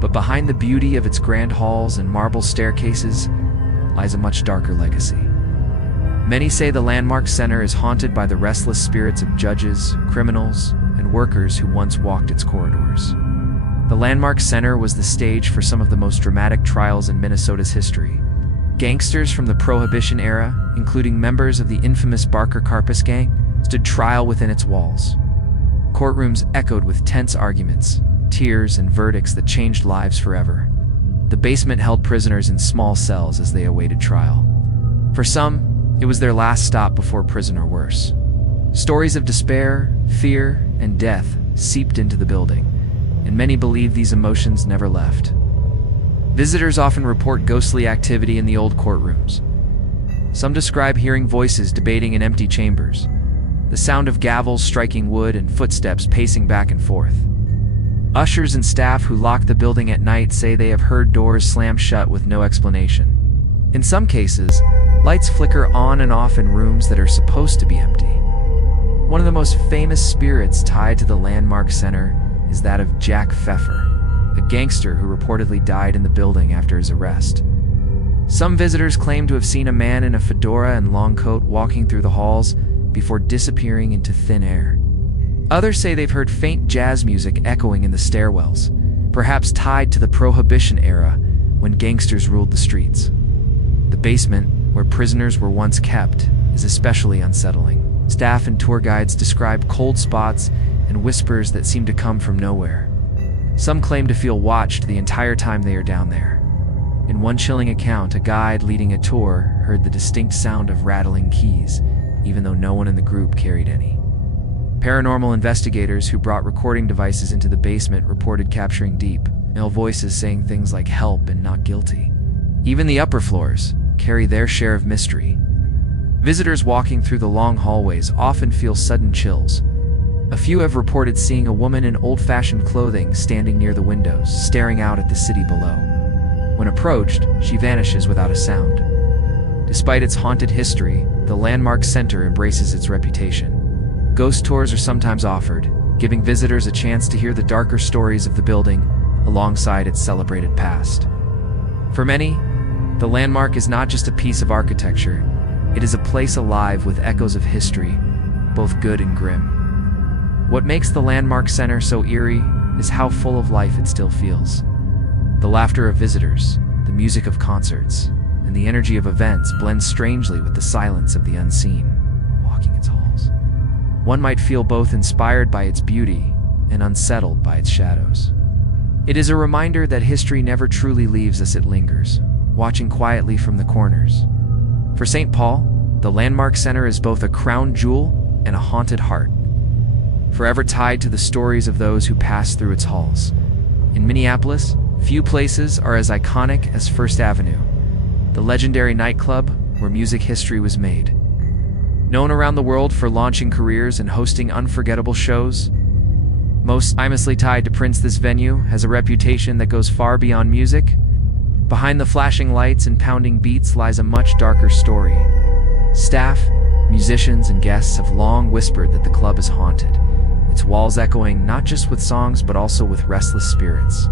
But behind the beauty of its grand halls and marble staircases lies a much darker legacy. Many say the Landmark Center is haunted by the restless spirits of judges, criminals, and workers who once walked its corridors. The Landmark Center was the stage for some of the most dramatic trials in Minnesota's history. Gangsters from the Prohibition era, including members of the infamous Barker Carpus Gang, stood trial within its walls. Courtrooms echoed with tense arguments, tears, and verdicts that changed lives forever. The basement held prisoners in small cells as they awaited trial. For some, it was their last stop before prison or worse. Stories of despair, fear, and death seeped into the building, and many believe these emotions never left. Visitors often report ghostly activity in the old courtrooms. Some describe hearing voices debating in empty chambers, the sound of gavels striking wood and footsteps pacing back and forth. Ushers and staff who lock the building at night say they have heard doors slam shut with no explanation. In some cases, lights flicker on and off in rooms that are supposed to be empty. One of the most famous spirits tied to the landmark center is that of Jack Pfeffer, a gangster who reportedly died in the building after his arrest. Some visitors claim to have seen a man in a fedora and long coat walking through the halls before disappearing into thin air. Others say they've heard faint jazz music echoing in the stairwells, perhaps tied to the Prohibition era when gangsters ruled the streets. The basement, where prisoners were once kept, is especially unsettling. Staff and tour guides describe cold spots and whispers that seem to come from nowhere. Some claim to feel watched the entire time they are down there. In one chilling account, a guide leading a tour heard the distinct sound of rattling keys, even though no one in the group carried any. Paranormal investigators who brought recording devices into the basement reported capturing deep, male voices saying things like "help" and "not guilty." Even the upper floors carry their share of mystery. Visitors walking through the long hallways often feel sudden chills. A few have reported seeing a woman in old-fashioned clothing standing near the windows, staring out at the city below. When approached, she vanishes without a sound. Despite its haunted history, the landmark center embraces its reputation. Ghost tours are sometimes offered, giving visitors a chance to hear the darker stories of the building alongside its celebrated past. For many, the landmark is not just a piece of architecture, it is a place alive with echoes of history, both good and grim. What makes the landmark center so eerie is how full of life it still feels. The laughter of visitors, the music of concerts, and the energy of events blend strangely with the silence of the unseen, walking its halls. One might feel both inspired by its beauty and unsettled by its shadows. It is a reminder that history never truly leaves us, it lingers, watching quietly from the corners. For St. Paul, the landmark center is both a crown jewel and a haunted heart, forever tied to the stories of those who passed through its halls. In Minneapolis, few places are as iconic as First Avenue, the legendary nightclub where music history was made. Known around the world for launching careers and hosting unforgettable shows, most famously tied to Prince, this venue has a reputation that goes far beyond music. Behind the flashing lights and pounding beats lies a much darker story. Staff, musicians, and guests have long whispered that the club is haunted, its walls echoing not just with songs but also with restless spirits.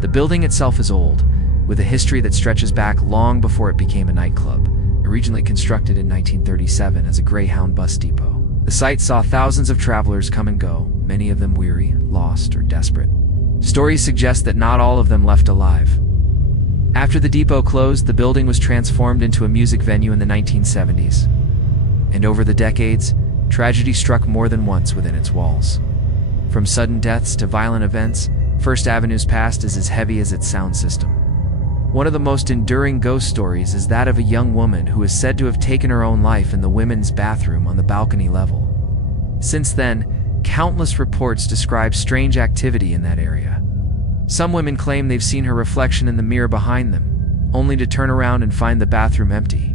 The building itself is old, with a history that stretches back long before it became a nightclub, originally constructed in 1937 as a Greyhound bus depot. The site saw thousands of travelers come and go, many of them weary, lost, or desperate. Stories suggest that not all of them left alive. After the depot closed, the building was transformed into a music venue in the 1970s. And over the decades, tragedy struck more than once within its walls. From sudden deaths to violent events, First Avenue's past is as heavy as its sound system. One of the most enduring ghost stories is that of a young woman who is said to have taken her own life in the women's bathroom on the balcony level. Since then, countless reports describe strange activity in that area. Some women claim they've seen her reflection in the mirror behind them, only to turn around and find the bathroom empty.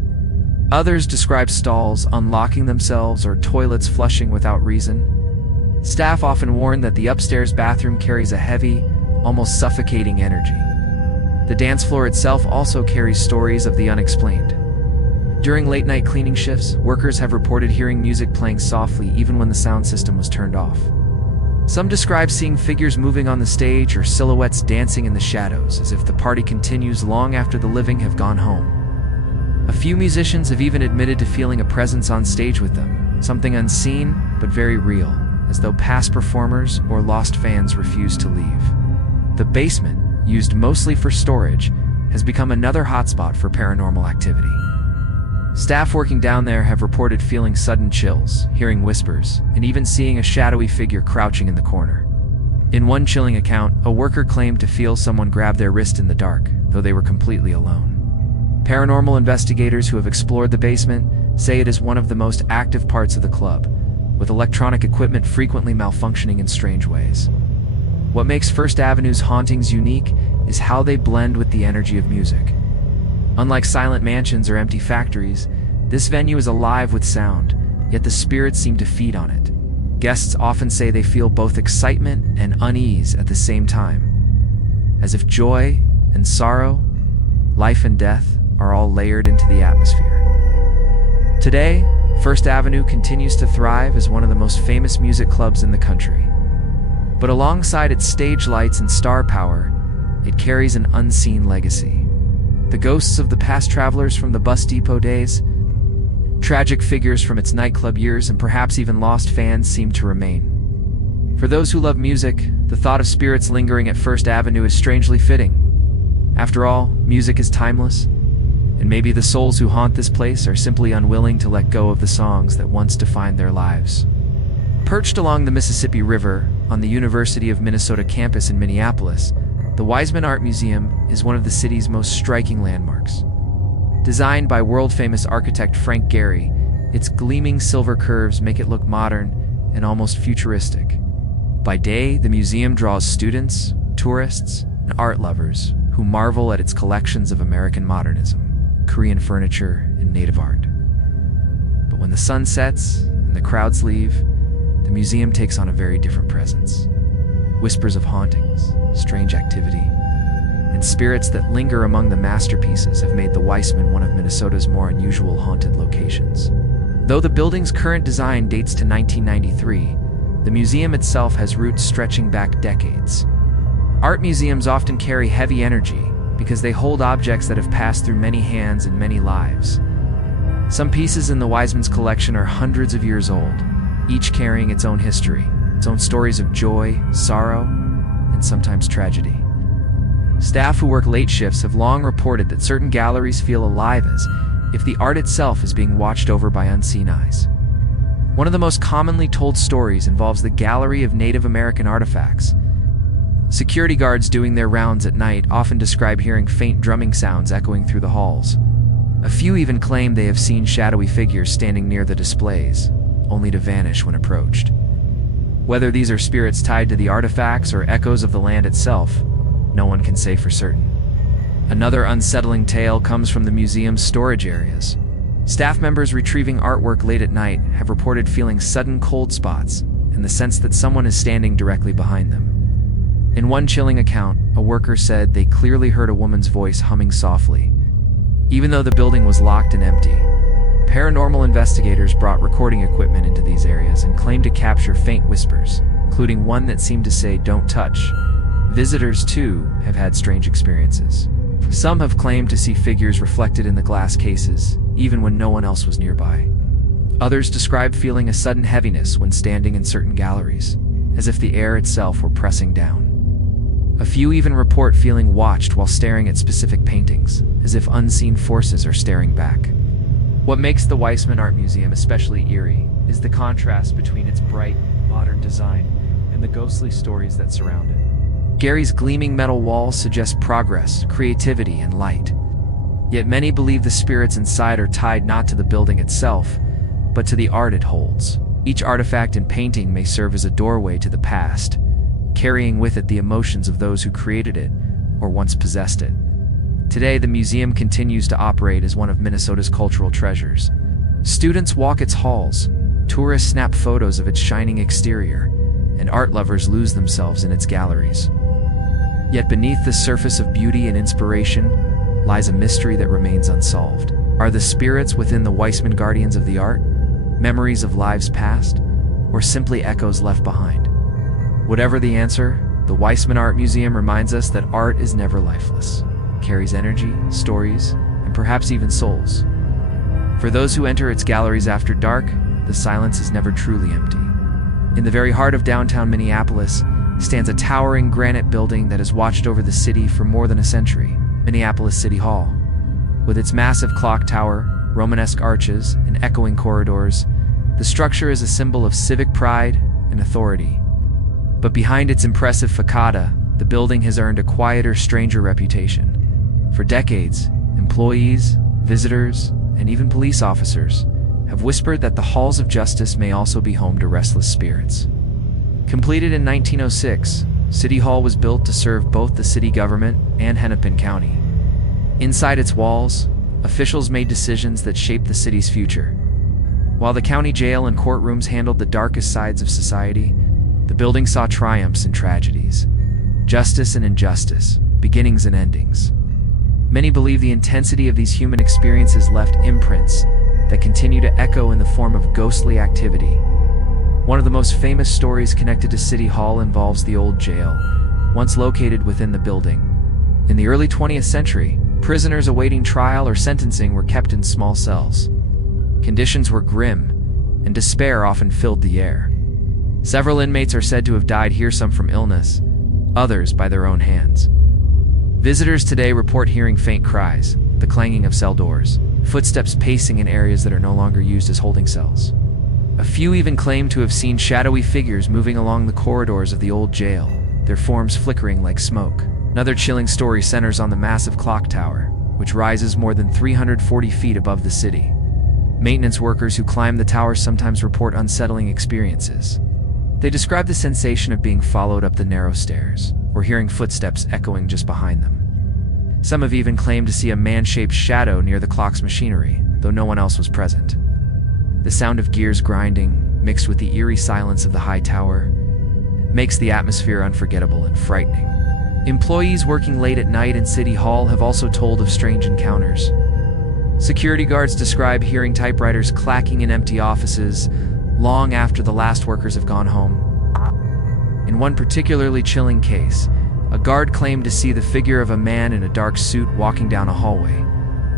Others describe stalls unlocking themselves or toilets flushing without reason. Staff often warn that the upstairs bathroom carries a heavy, almost suffocating energy. The dance floor itself also carries stories of the unexplained. During late-night cleaning shifts, workers have reported hearing music playing softly even when the sound system was turned off. Some describe seeing figures moving on the stage or silhouettes dancing in the shadows, as if the party continues long after the living have gone home. A few musicians have even admitted to feeling a presence on stage with them, something unseen but very real, as though past performers or lost fans refuse to leave. The basement, used mostly for storage, has become another hotspot for paranormal activity. Staff working down there have reported feeling sudden chills, hearing whispers, and even seeing a shadowy figure crouching in the corner. In one chilling account, a worker claimed to feel someone grab their wrist in the dark, though they were completely alone. Paranormal investigators who have explored the basement say it is one of the most active parts of the club, with electronic equipment frequently malfunctioning in strange ways. What makes First Avenue's hauntings unique is how they blend with the energy of music. Unlike silent mansions or empty factories, this venue is alive with sound, yet the spirits seem to feed on it. Guests often say they feel both excitement and unease at the same time, as if joy and sorrow, life and death, are all layered into the atmosphere. Today, First Avenue continues to thrive as one of the most famous music clubs in the country. But alongside its stage lights and star power, it carries an unseen legacy. The ghosts of the past travelers from the bus depot days, tragic figures from its nightclub years, and perhaps even lost fans seem to remain. For those who love music, the thought of spirits lingering at First Avenue is strangely fitting. After all, music is timeless, and maybe the souls who haunt this place are simply unwilling to let go of the songs that once defined their lives. Perched along the Mississippi River on the University of Minnesota campus in Minneapolis, the Weisman Art Museum is one of the city's most striking landmarks. Designed by world-famous architect Frank Gehry, its gleaming silver curves make it look modern and almost futuristic. By day, the museum draws students, tourists, and art lovers who marvel at its collections of American modernism, Korean furniture, and native art. But when the sun sets and the crowds leave, the museum takes on a very different presence. Whispers of hauntings, strange activity, and spirits that linger among the masterpieces have made the Weisman one of Minnesota's more unusual haunted locations. Though the building's current design dates to 1993, the museum itself has roots stretching back decades. Art museums often carry heavy energy because they hold objects that have passed through many hands and many lives. Some pieces in the Weisman's collection are hundreds of years old, each carrying its own history, its own stories of joy, sorrow, and sometimes tragedy. Staff who work late shifts have long reported that certain galleries feel alive as if the art itself is being watched over by unseen eyes. One of the most commonly told stories involves the Gallery of Native American Artifacts. Security guards doing their rounds at night often describe hearing faint drumming sounds echoing through the halls. A few even claim they have seen shadowy figures standing near the displays, only to vanish when approached. Whether these are spirits tied to the artifacts or echoes of the land itself, no one can say for certain. Another unsettling tale comes from the museum's storage areas. Staff members retrieving artwork late at night have reported feeling sudden cold spots and the sense that someone is standing directly behind them. In one chilling account, a worker said they clearly heard a woman's voice humming softly, even though the building was locked and empty. Paranormal investigators brought recording equipment into these areas and claimed to capture faint whispers, including one that seemed to say, "Don't touch." Visitors, too, have had strange experiences. Some have claimed to see figures reflected in the glass cases, even when no one else was nearby. Others describe feeling a sudden heaviness when standing in certain galleries, as if the air itself were pressing down. A few even report feeling watched while staring at specific paintings, as if unseen forces are staring back. What makes the Weisman Art Museum especially eerie is the contrast between its bright, modern design and the ghostly stories that surround it. Gehry's gleaming metal walls suggest progress, creativity, and light. Yet many believe the spirits inside are tied not to the building itself, but to the art it holds. Each artifact and painting may serve as a doorway to the past, carrying with it the emotions of those who created it or once possessed it. Today, the museum continues to operate as one of Minnesota's cultural treasures. Students walk its halls, tourists snap photos of its shining exterior, and art lovers lose themselves in its galleries. Yet beneath the surface of beauty and inspiration lies a mystery that remains unsolved. Are the spirits within the Weisman guardians of the art, memories of lives past, or simply echoes left behind? Whatever the answer, the Weisman Art Museum reminds us that art is never lifeless. It carries energy, stories, and perhaps even souls. For those who enter its galleries after dark, the silence is never truly empty. In the very heart of downtown Minneapolis stands a towering granite building that has watched over the city for more than a century, Minneapolis City Hall. With its massive clock tower, Romanesque arches, and echoing corridors, the structure is a symbol of civic pride and authority. But behind its impressive facade, the building has earned a quieter, stranger reputation. For decades, employees, visitors, and even police officers have whispered that the halls of justice may also be home to restless spirits. Completed in 1906, City Hall was built to serve both the city government and Hennepin County. Inside its walls, officials made decisions that shaped the city's future. While the county jail and courtrooms handled the darkest sides of society, the building saw triumphs and tragedies, justice and injustice, beginnings and endings. Many believe the intensity of these human experiences left imprints that continue to echo in the form of ghostly activity. One of the most famous stories connected to City Hall involves the old jail, once located within the building. In the early 20th century, prisoners awaiting trial or sentencing were kept in small cells. Conditions were grim, and despair often filled the air. Several inmates are said to have died here, some from illness, others by their own hands. Visitors today report hearing faint cries, the clanging of cell doors, footsteps pacing in areas that are no longer used as holding cells. A few even claim to have seen shadowy figures moving along the corridors of the old jail, their forms flickering like smoke. Another chilling story centers on the massive clock tower, which rises more than 340 feet above the city. Maintenance workers who climb the tower sometimes report unsettling experiences. They describe the sensation of being followed up the narrow stairs, or hearing footsteps echoing just behind them. Some have even claimed to see a man-shaped shadow near the clock's machinery, though no one else was present. The sound of gears grinding, mixed with the eerie silence of the high tower, makes the atmosphere unforgettable and frightening. Employees working late at night in City Hall have also told of strange encounters. Security guards describe hearing typewriters clacking in empty offices long after the last workers have gone home. In one particularly chilling case, a guard claimed to see the figure of a man in a dark suit walking down a hallway,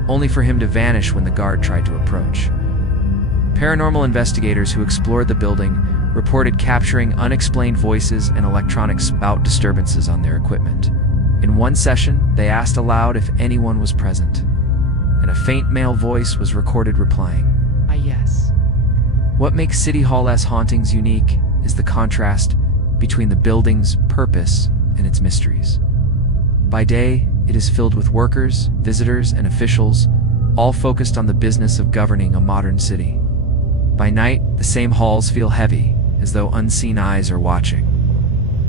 only for him to vanish when the guard tried to approach. Paranormal investigators who explored the building reported capturing unexplained voices and electronic spout disturbances on their equipment. In one session, they asked aloud if anyone was present, and a faint male voice was recorded replying, "Yes." What makes City Hall's hauntings unique is the contrast between the building's purpose and its mysteries. By day, it is filled with workers, visitors, and officials, all focused on the business of governing a modern city. By night, the same halls feel heavy, as though unseen eyes are watching.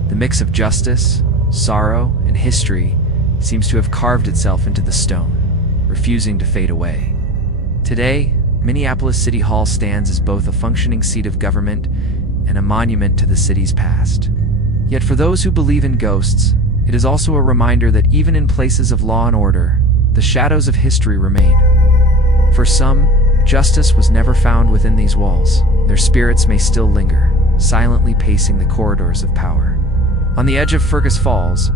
The mix of justice, sorrow, and history seems to have carved itself into the stone, refusing to fade away. Today, Minneapolis City Hall stands as both a functioning seat of government and a monument to the city's past. Yet for those who believe in ghosts, it is also a reminder that even in places of law and order, the shadows of history remain. For some, justice was never found within these walls. Their spirits may still linger, silently pacing the corridors of power. On the edge of Fergus Falls,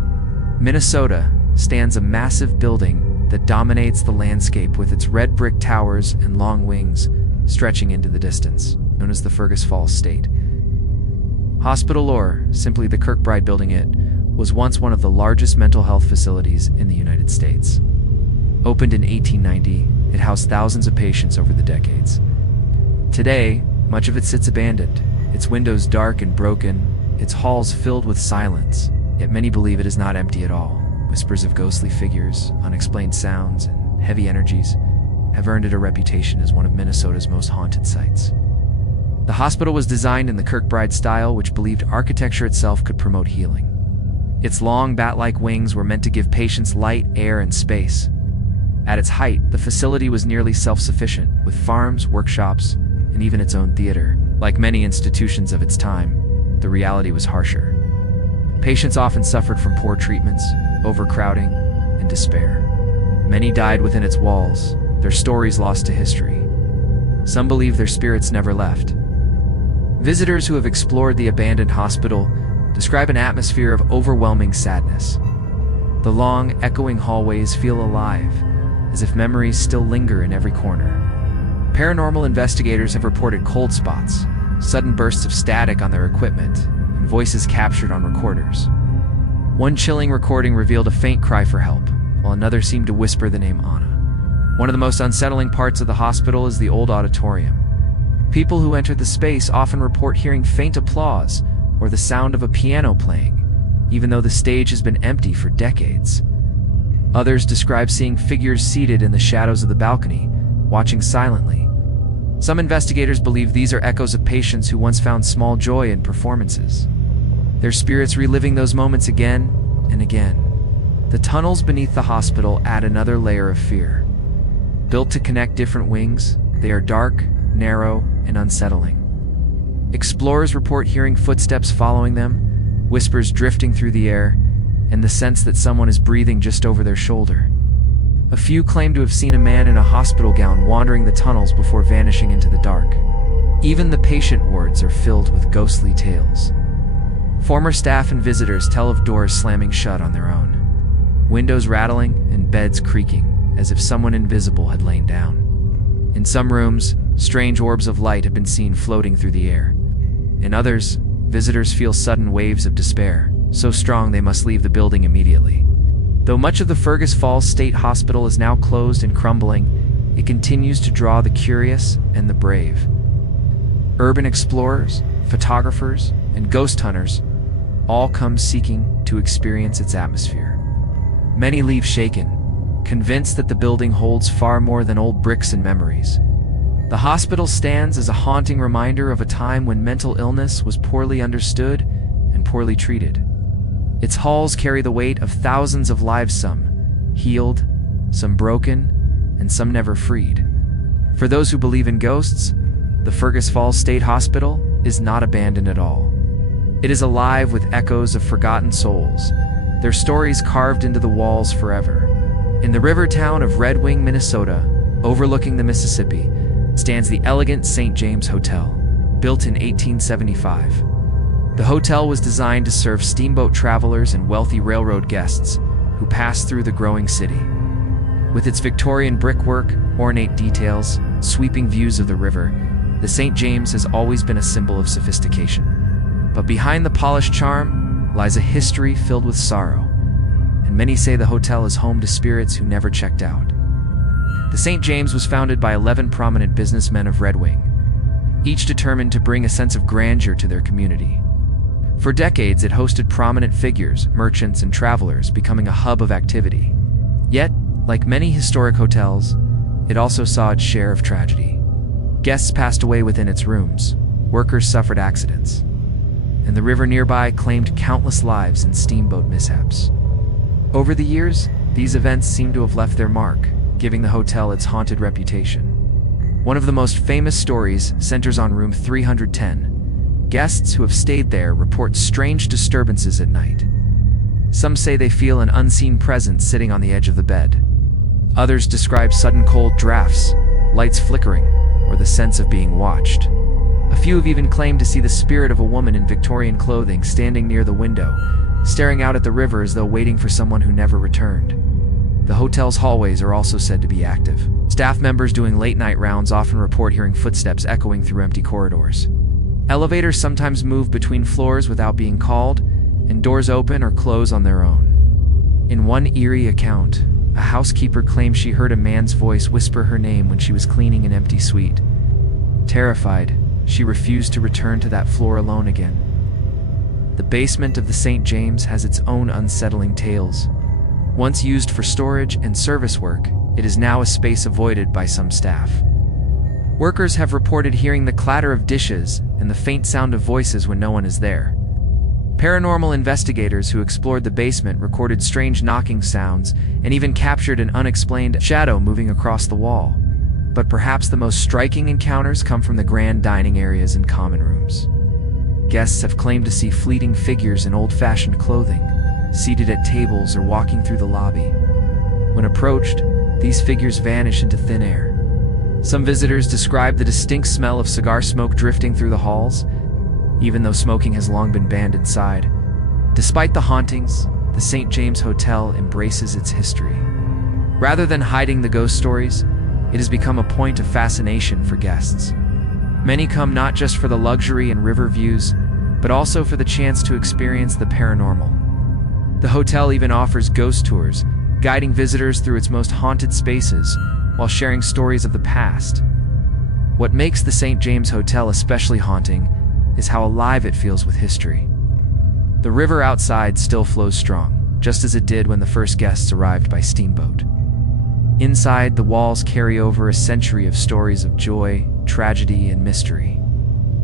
Minnesota, stands a massive building that dominates the landscape with its red brick towers and long wings stretching into the distance, known as the Fergus Falls State Hospital, or simply the Kirkbride Building. It was once one of the largest mental health facilities in the United States. Opened in 1890, it housed thousands of patients over the decades. Today, much of it sits abandoned, its windows dark and broken, its halls filled with silence, yet many believe it is not empty at all. Whispers of ghostly figures, unexplained sounds, and heavy energies have earned it a reputation as one of Minnesota's most haunted sites. The hospital was designed in the Kirkbride style, which believed architecture itself could promote healing. Its long, bat-like wings were meant to give patients light, air, and space. At its height, the facility was nearly self-sufficient, with farms, workshops, and even its own theater. Like many institutions of its time, the reality was harsher. Patients often suffered from poor treatments, overcrowding, and despair. Many died within its walls, their stories lost to history. Some believe their spirits never left. Visitors who have explored the abandoned hospital describe an atmosphere of overwhelming sadness. The long, echoing hallways feel alive, as if memories still linger in every corner. Paranormal investigators have reported cold spots, sudden bursts of static on their equipment, and voices captured on recorders. One chilling recording revealed a faint cry for help, while another seemed to whisper the name Anna. One of the most unsettling parts of the hospital is the old auditorium. People who enter the space often report hearing faint applause or the sound of a piano playing, even though the stage has been empty for decades. Others describe seeing figures seated in the shadows of the balcony, watching silently. Some investigators believe these are echoes of patients who once found small joy in performances, their spirits reliving those moments again and again. The tunnels beneath the hospital add another layer of fear. Built to connect different wings, they are dark, narrow, and unsettling. Explorers report hearing footsteps following them, whispers drifting through the air, and the sense that someone is breathing just over their shoulder. A few claim to have seen a man in a hospital gown wandering the tunnels before vanishing into the dark. Even the patient wards are filled with ghostly tales. Former staff and visitors tell of doors slamming shut on their own, windows rattling and beds creaking as if someone invisible had lain down. In some rooms, strange orbs of light have been seen floating through the air. In others, visitors feel sudden waves of despair, so strong they must leave the building immediately. Though much of the Fergus Falls State Hospital is now closed and crumbling, it continues to draw the curious and the brave. Urban explorers, photographers, and ghost hunters all come seeking to experience its atmosphere. Many leave shaken, convinced that the building holds far more than old bricks and memories. The hospital stands as a haunting reminder of a time when mental illness was poorly understood and poorly treated. Its halls carry the weight of thousands of lives, some healed, some broken, and some never freed. For those who believe in ghosts, the Fergus Falls State Hospital is not abandoned at all. It is alive with echoes of forgotten souls, their stories carved into the walls forever. In the river town of Red Wing, Minnesota, overlooking the Mississippi, stands the elegant St. James Hotel, built in 1875. The hotel was designed to serve steamboat travelers and wealthy railroad guests who passed through the growing city. With its Victorian brickwork, ornate details, sweeping views of the river, the St. James has always been a symbol of sophistication. But behind the polished charm lies a history filled with sorrow, and many say the hotel is home to spirits who never checked out. The St. James was founded by 11 prominent businessmen of Red Wing, each determined to bring a sense of grandeur to their community. For decades, it hosted prominent figures, merchants, and travelers, becoming a hub of activity. Yet, like many historic hotels, it also saw its share of tragedy. Guests passed away within its rooms, workers suffered accidents, and the river nearby claimed countless lives in steamboat mishaps. Over the years, these events seem to have left their mark, giving the hotel its haunted reputation. One of the most famous stories centers on room 310. Guests who have stayed there report strange disturbances at night. Some say they feel an unseen presence sitting on the edge of the bed. Others describe sudden cold drafts, lights flickering, or the sense of being watched. A few have even claimed to see the spirit of a woman in Victorian clothing standing near the window, staring out at the river as though waiting for someone who never returned. The hotel's hallways are also said to be active. Staff members doing late-night rounds often report hearing footsteps echoing through empty corridors. Elevators sometimes move between floors without being called, and doors open or close on their own. In one eerie account, a housekeeper claimed she heard a man's voice whisper her name when she was cleaning an empty suite. Terrified, she refused to return to that floor alone again. The basement of the St. James has its own unsettling tales. Once used for storage and service work, it is now a space avoided by some staff. Workers have reported hearing the clatter of dishes and the faint sound of voices when no one is there. Paranormal investigators who explored the basement recorded strange knocking sounds and even captured an unexplained shadow moving across the wall. But perhaps the most striking encounters come from the grand dining areas and common rooms. Guests have claimed to see fleeting figures in old-fashioned clothing, seated at tables or walking through the lobby. When approached, these figures vanish into thin air. Some visitors describe the distinct smell of cigar smoke drifting through the halls, even though smoking has long been banned inside. Despite the hauntings, the St. James Hotel embraces its history. Rather than hiding the ghost stories, it has become a point of fascination for guests. Many come not just for the luxury and river views, but also for the chance to experience the paranormal. The hotel even offers ghost tours, guiding visitors through its most haunted spaces while sharing stories of the past. What makes the St. James Hotel especially haunting is how alive it feels with history. The river outside still flows strong, just as it did when the first guests arrived by steamboat. Inside, the walls carry over a century of stories of joy, tragedy, and mystery.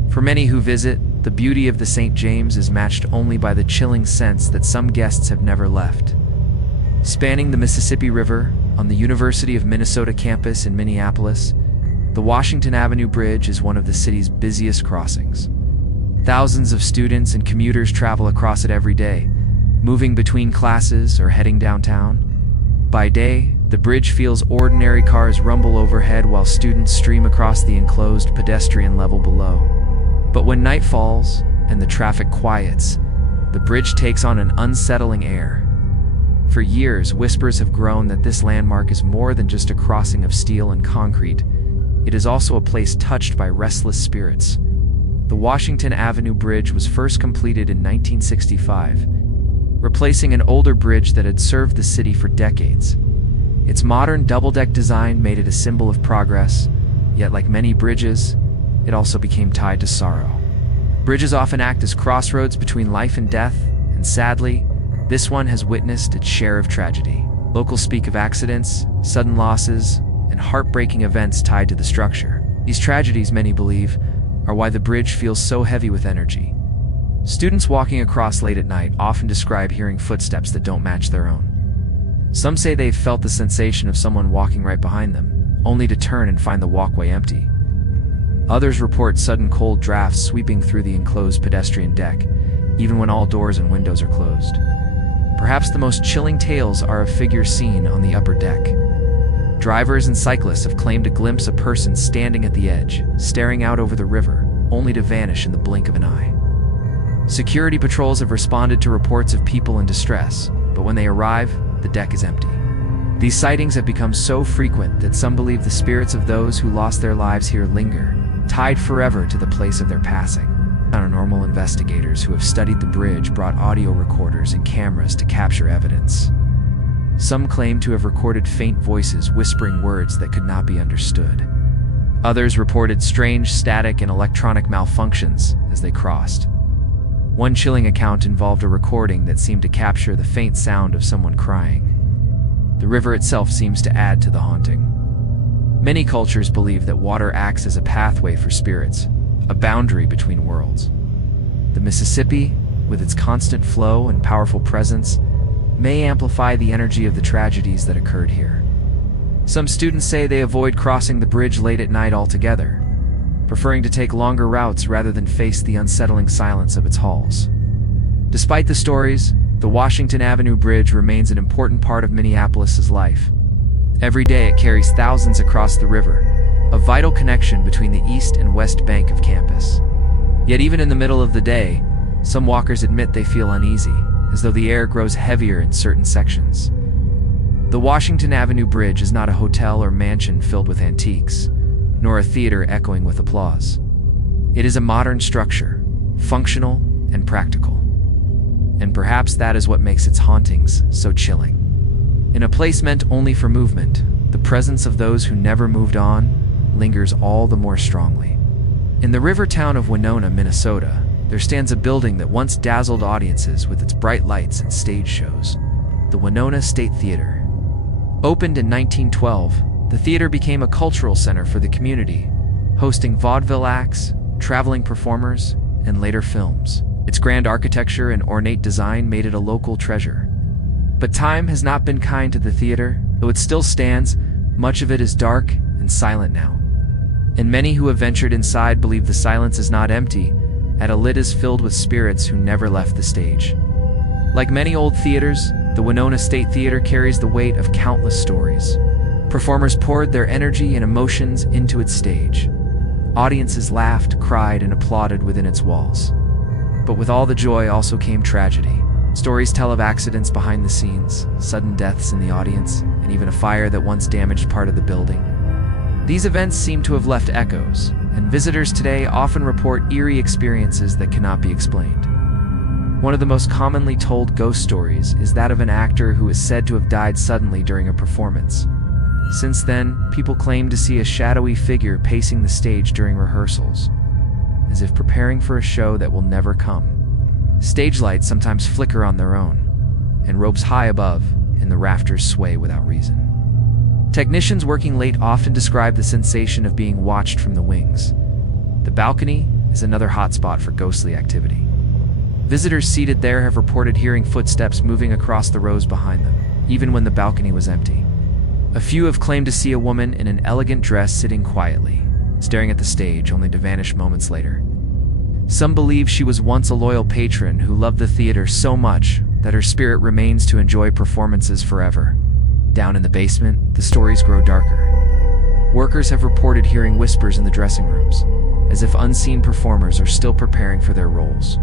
For many who visit, the beauty of the St. James is matched only by the chilling sense that some guests have never left. Spanning the Mississippi River, on the University of Minnesota campus in Minneapolis, The Washington Avenue Bridge is one of the city's busiest crossings. Thousands of students and commuters travel across it every day, moving between classes or heading downtown. By day, the bridge feels ordinary. Cars rumble overhead while students stream across the enclosed pedestrian level below. But when night falls and the traffic quiets, the bridge takes on an unsettling air. For years, whispers have grown that this landmark is more than just a crossing of steel and concrete. It is also a place touched by restless spirits. The Washington Avenue Bridge was first completed in 1965, replacing an older bridge that had served the city for decades. Its modern double-deck design made it a symbol of progress, yet like many bridges, it also became tied to sorrow. Bridges often act as crossroads between life and death, and sadly, this one has witnessed its share of tragedy. Locals speak of accidents, sudden losses, and heartbreaking events tied to the structure. These tragedies, many believe, are why the bridge feels so heavy with energy. Students walking across late at night often describe hearing footsteps that don't match their own. Some say they've felt the sensation of someone walking right behind them, only to turn and find the walkway empty. Others report sudden cold drafts sweeping through the enclosed pedestrian deck, even when all doors and windows are closed. Perhaps the most chilling tales are of figures seen on the upper deck. Drivers and cyclists have claimed to glimpse a person standing at the edge, staring out over the river, only to vanish in the blink of an eye. Security patrols have responded to reports of people in distress, but when they arrive, the deck is empty. These sightings have become so frequent that some believe the spirits of those who lost their lives here linger, tied forever to the place of their passing. Paranormal investigators who have studied the bridge brought audio recorders and cameras to capture evidence. Some claim to have recorded faint voices whispering words that could not be understood. Others reported strange static and electronic malfunctions as they crossed. One chilling account involved a recording that seemed to capture the faint sound of someone crying. The river itself seems to add to the haunting. Many cultures believe that water acts as a pathway for spirits, a boundary between worlds. The Mississippi, with its constant flow and powerful presence, may amplify the energy of the tragedies that occurred here. Some students say they avoid crossing the bridge late at night altogether, preferring to take longer routes rather than face the unsettling silence of its halls. Despite the stories, the Washington Avenue Bridge remains an important part of Minneapolis's life. Every day it carries thousands across the river, a vital connection between the east and west bank of campus. Yet even in the middle of the day, some walkers admit they feel uneasy, as though the air grows heavier in certain sections. The Washington Avenue Bridge is not a hotel or mansion filled with antiques, nor a theater echoing with applause. It is a modern structure, functional and practical. And perhaps that is what makes its hauntings so chilling. In a place meant only for movement, the presence of those who never moved on lingers all the more strongly. In the river town of Winona, Minnesota, there stands a building that once dazzled audiences with its bright lights and stage shows, the Winona State Theater. Opened in 1912, the theater became a cultural center for the community, hosting vaudeville acts, traveling performers, and later films. Its grand architecture and ornate design made it a local treasure. But time has not been kind to the theater. Though it still stands, much of it is dark and silent now. And many who have ventured inside believe the silence is not empty, and a lit is filled with spirits who never left the stage. Like many old theaters, the Winona State Theater carries the weight of countless stories. Performers poured their energy and emotions into its stage. Audiences laughed, cried, and applauded within its walls. But with all the joy also came tragedy. Stories tell of accidents behind the scenes, sudden deaths in the audience, and even a fire that once damaged part of the building. These events seem to have left echoes, and visitors today often report eerie experiences that cannot be explained. One of the most commonly told ghost stories is that of an actor who is said to have died suddenly during a performance. Since then, people claim to see a shadowy figure pacing the stage during rehearsals, as if preparing for a show that will never come. Stage lights sometimes flicker on their own, and ropes high above and the rafters sway without reason. Technicians working late often describe the sensation of being watched from the wings. The balcony is another hotspot for ghostly activity. Visitors seated there have reported hearing footsteps moving across the rows behind them, even when the balcony was empty. A few have claimed to see a woman in an elegant dress sitting quietly, staring at the stage, only to vanish moments later. Some believe she was once a loyal patron who loved the theater so much that her spirit remains to enjoy performances forever. Down in the basement, the stories grow darker. Workers have reported hearing whispers in the dressing rooms, as if unseen performers are still preparing for their roles.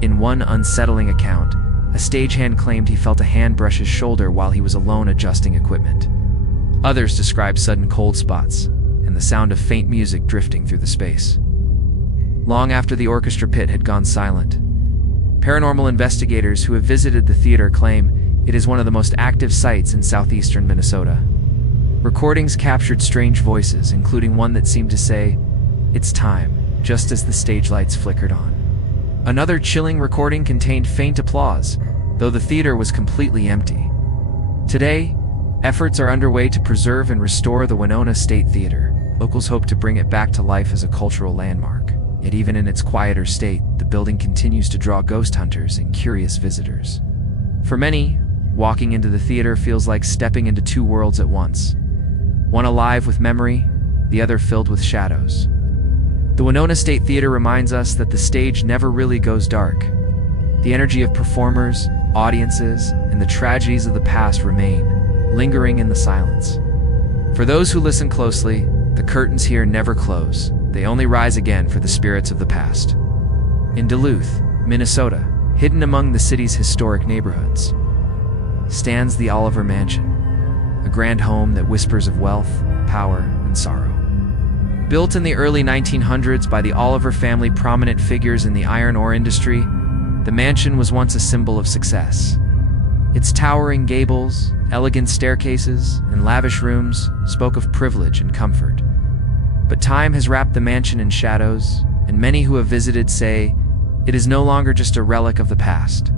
In one unsettling account, a stagehand claimed he felt a hand brush his shoulder while he was alone adjusting equipment. Others described sudden cold spots and the sound of faint music drifting through the space. Long after the orchestra pit had gone silent, paranormal investigators who have visited the theater claim it is one of the most active sites in southeastern Minnesota. Recordings captured strange voices, including one that seemed to say, "It's time," just as the stage lights flickered on. Another chilling recording contained faint applause, though the theater was completely empty. Today, efforts are underway to preserve and restore the Winona State Theater. Locals hope to bring it back to life as a cultural landmark. Yet even in its quieter state, the building continues to draw ghost hunters and curious visitors. For many, walking into the theater feels like stepping into two worlds at once. One alive with memory, the other filled with shadows. The Winona State Theater reminds us that the stage never really goes dark. The energy of performers, audiences, and the tragedies of the past remain, lingering in the silence. For those who listen closely, the curtains here never close. They only rise again for the spirits of the past. In Duluth, Minnesota, hidden among the city's historic neighborhoods, stands the Oliver Mansion, a grand home that whispers of wealth, power, and sorrow. Built in the early 1900s by the Oliver family, prominent figures in the iron ore industry, the mansion was once a symbol of success. Its towering gables, elegant staircases, and lavish rooms spoke of privilege and comfort. But time has wrapped the mansion in shadows, and many who have visited say it is no longer just a relic of the past.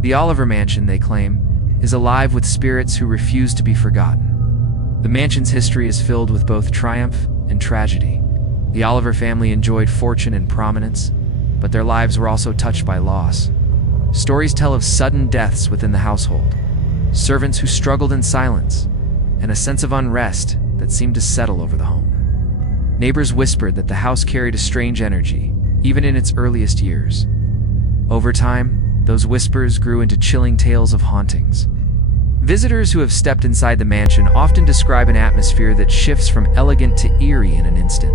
The Oliver Mansion, they claim, is alive with spirits who refuse to be forgotten. The mansion's history is filled with both triumph and tragedy. The Oliver family enjoyed fortune and prominence, but their lives were also touched by loss. Stories tell of sudden deaths within the household, servants who struggled in silence, and a sense of unrest that seemed to settle over the home. Neighbors whispered that the house carried a strange energy, even in its earliest years. Over time, those whispers grew into chilling tales of hauntings. Visitors who have stepped inside the mansion often describe an atmosphere that shifts from elegant to eerie in an instant.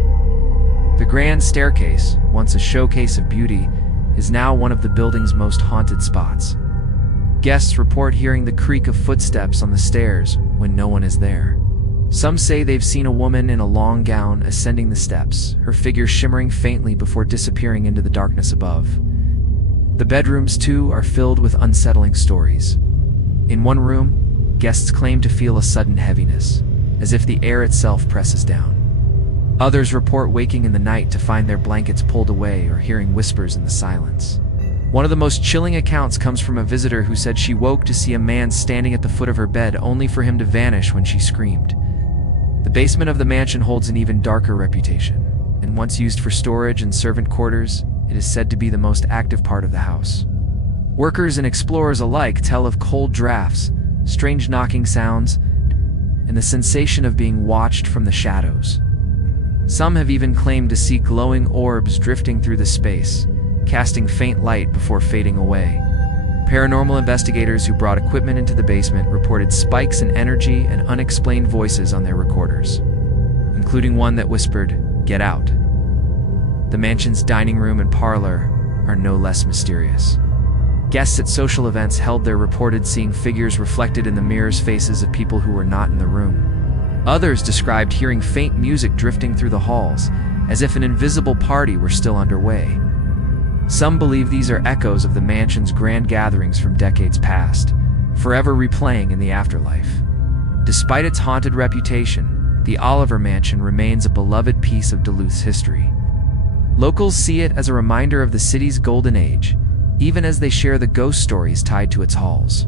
The grand staircase, once a showcase of beauty, is now one of the building's most haunted spots. Guests report hearing the creak of footsteps on the stairs when no one is there. Some say they've seen a woman in a long gown ascending the steps, her figure shimmering faintly before disappearing into the darkness above. The bedrooms, too, are filled with unsettling stories. In one room, guests claim to feel a sudden heaviness, as if the air itself presses down. Others report waking in the night to find their blankets pulled away or hearing whispers in the silence. One of the most chilling accounts comes from a visitor who said she woke to see a man standing at the foot of her bed only for him to vanish when she screamed. The basement of the mansion holds an even darker reputation, and once used for storage and servant quarters, it is said to be the most active part of the house. Workers and explorers alike tell of cold drafts, strange knocking sounds, and the sensation of being watched from the shadows. Some have even claimed to see glowing orbs drifting through the space, casting faint light before fading away. Paranormal investigators who brought equipment into the basement reported spikes in energy and unexplained voices on their recorders, including one that whispered, "Get out." The mansion's dining room and parlor are no less mysterious. Guests at social events held their reported seeing figures reflected in the mirrors' faces of people who were not in the room. Others described hearing faint music drifting through the halls, as if an invisible party were still underway. Some believe these are echoes of the mansion's grand gatherings from decades past, forever replaying in the afterlife. Despite its haunted reputation, the Oliver Mansion remains a beloved piece of Duluth's history. Locals see it as a reminder of the city's golden age, even as they share the ghost stories tied to its halls.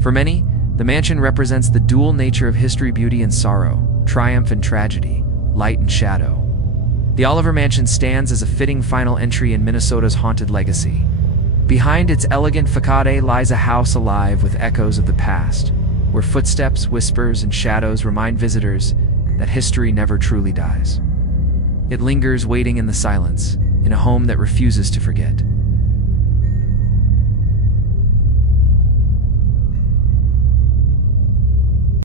For many, the mansion represents the dual nature of history, beauty and sorrow, triumph and tragedy, light and shadow. The Oliver Mansion stands as a fitting final entry in Minnesota's haunted legacy. Behind its elegant facade lies a house alive with echoes of the past, where footsteps, whispers, and shadows remind visitors that history never truly dies. It lingers waiting in the silence, in a home that refuses to forget.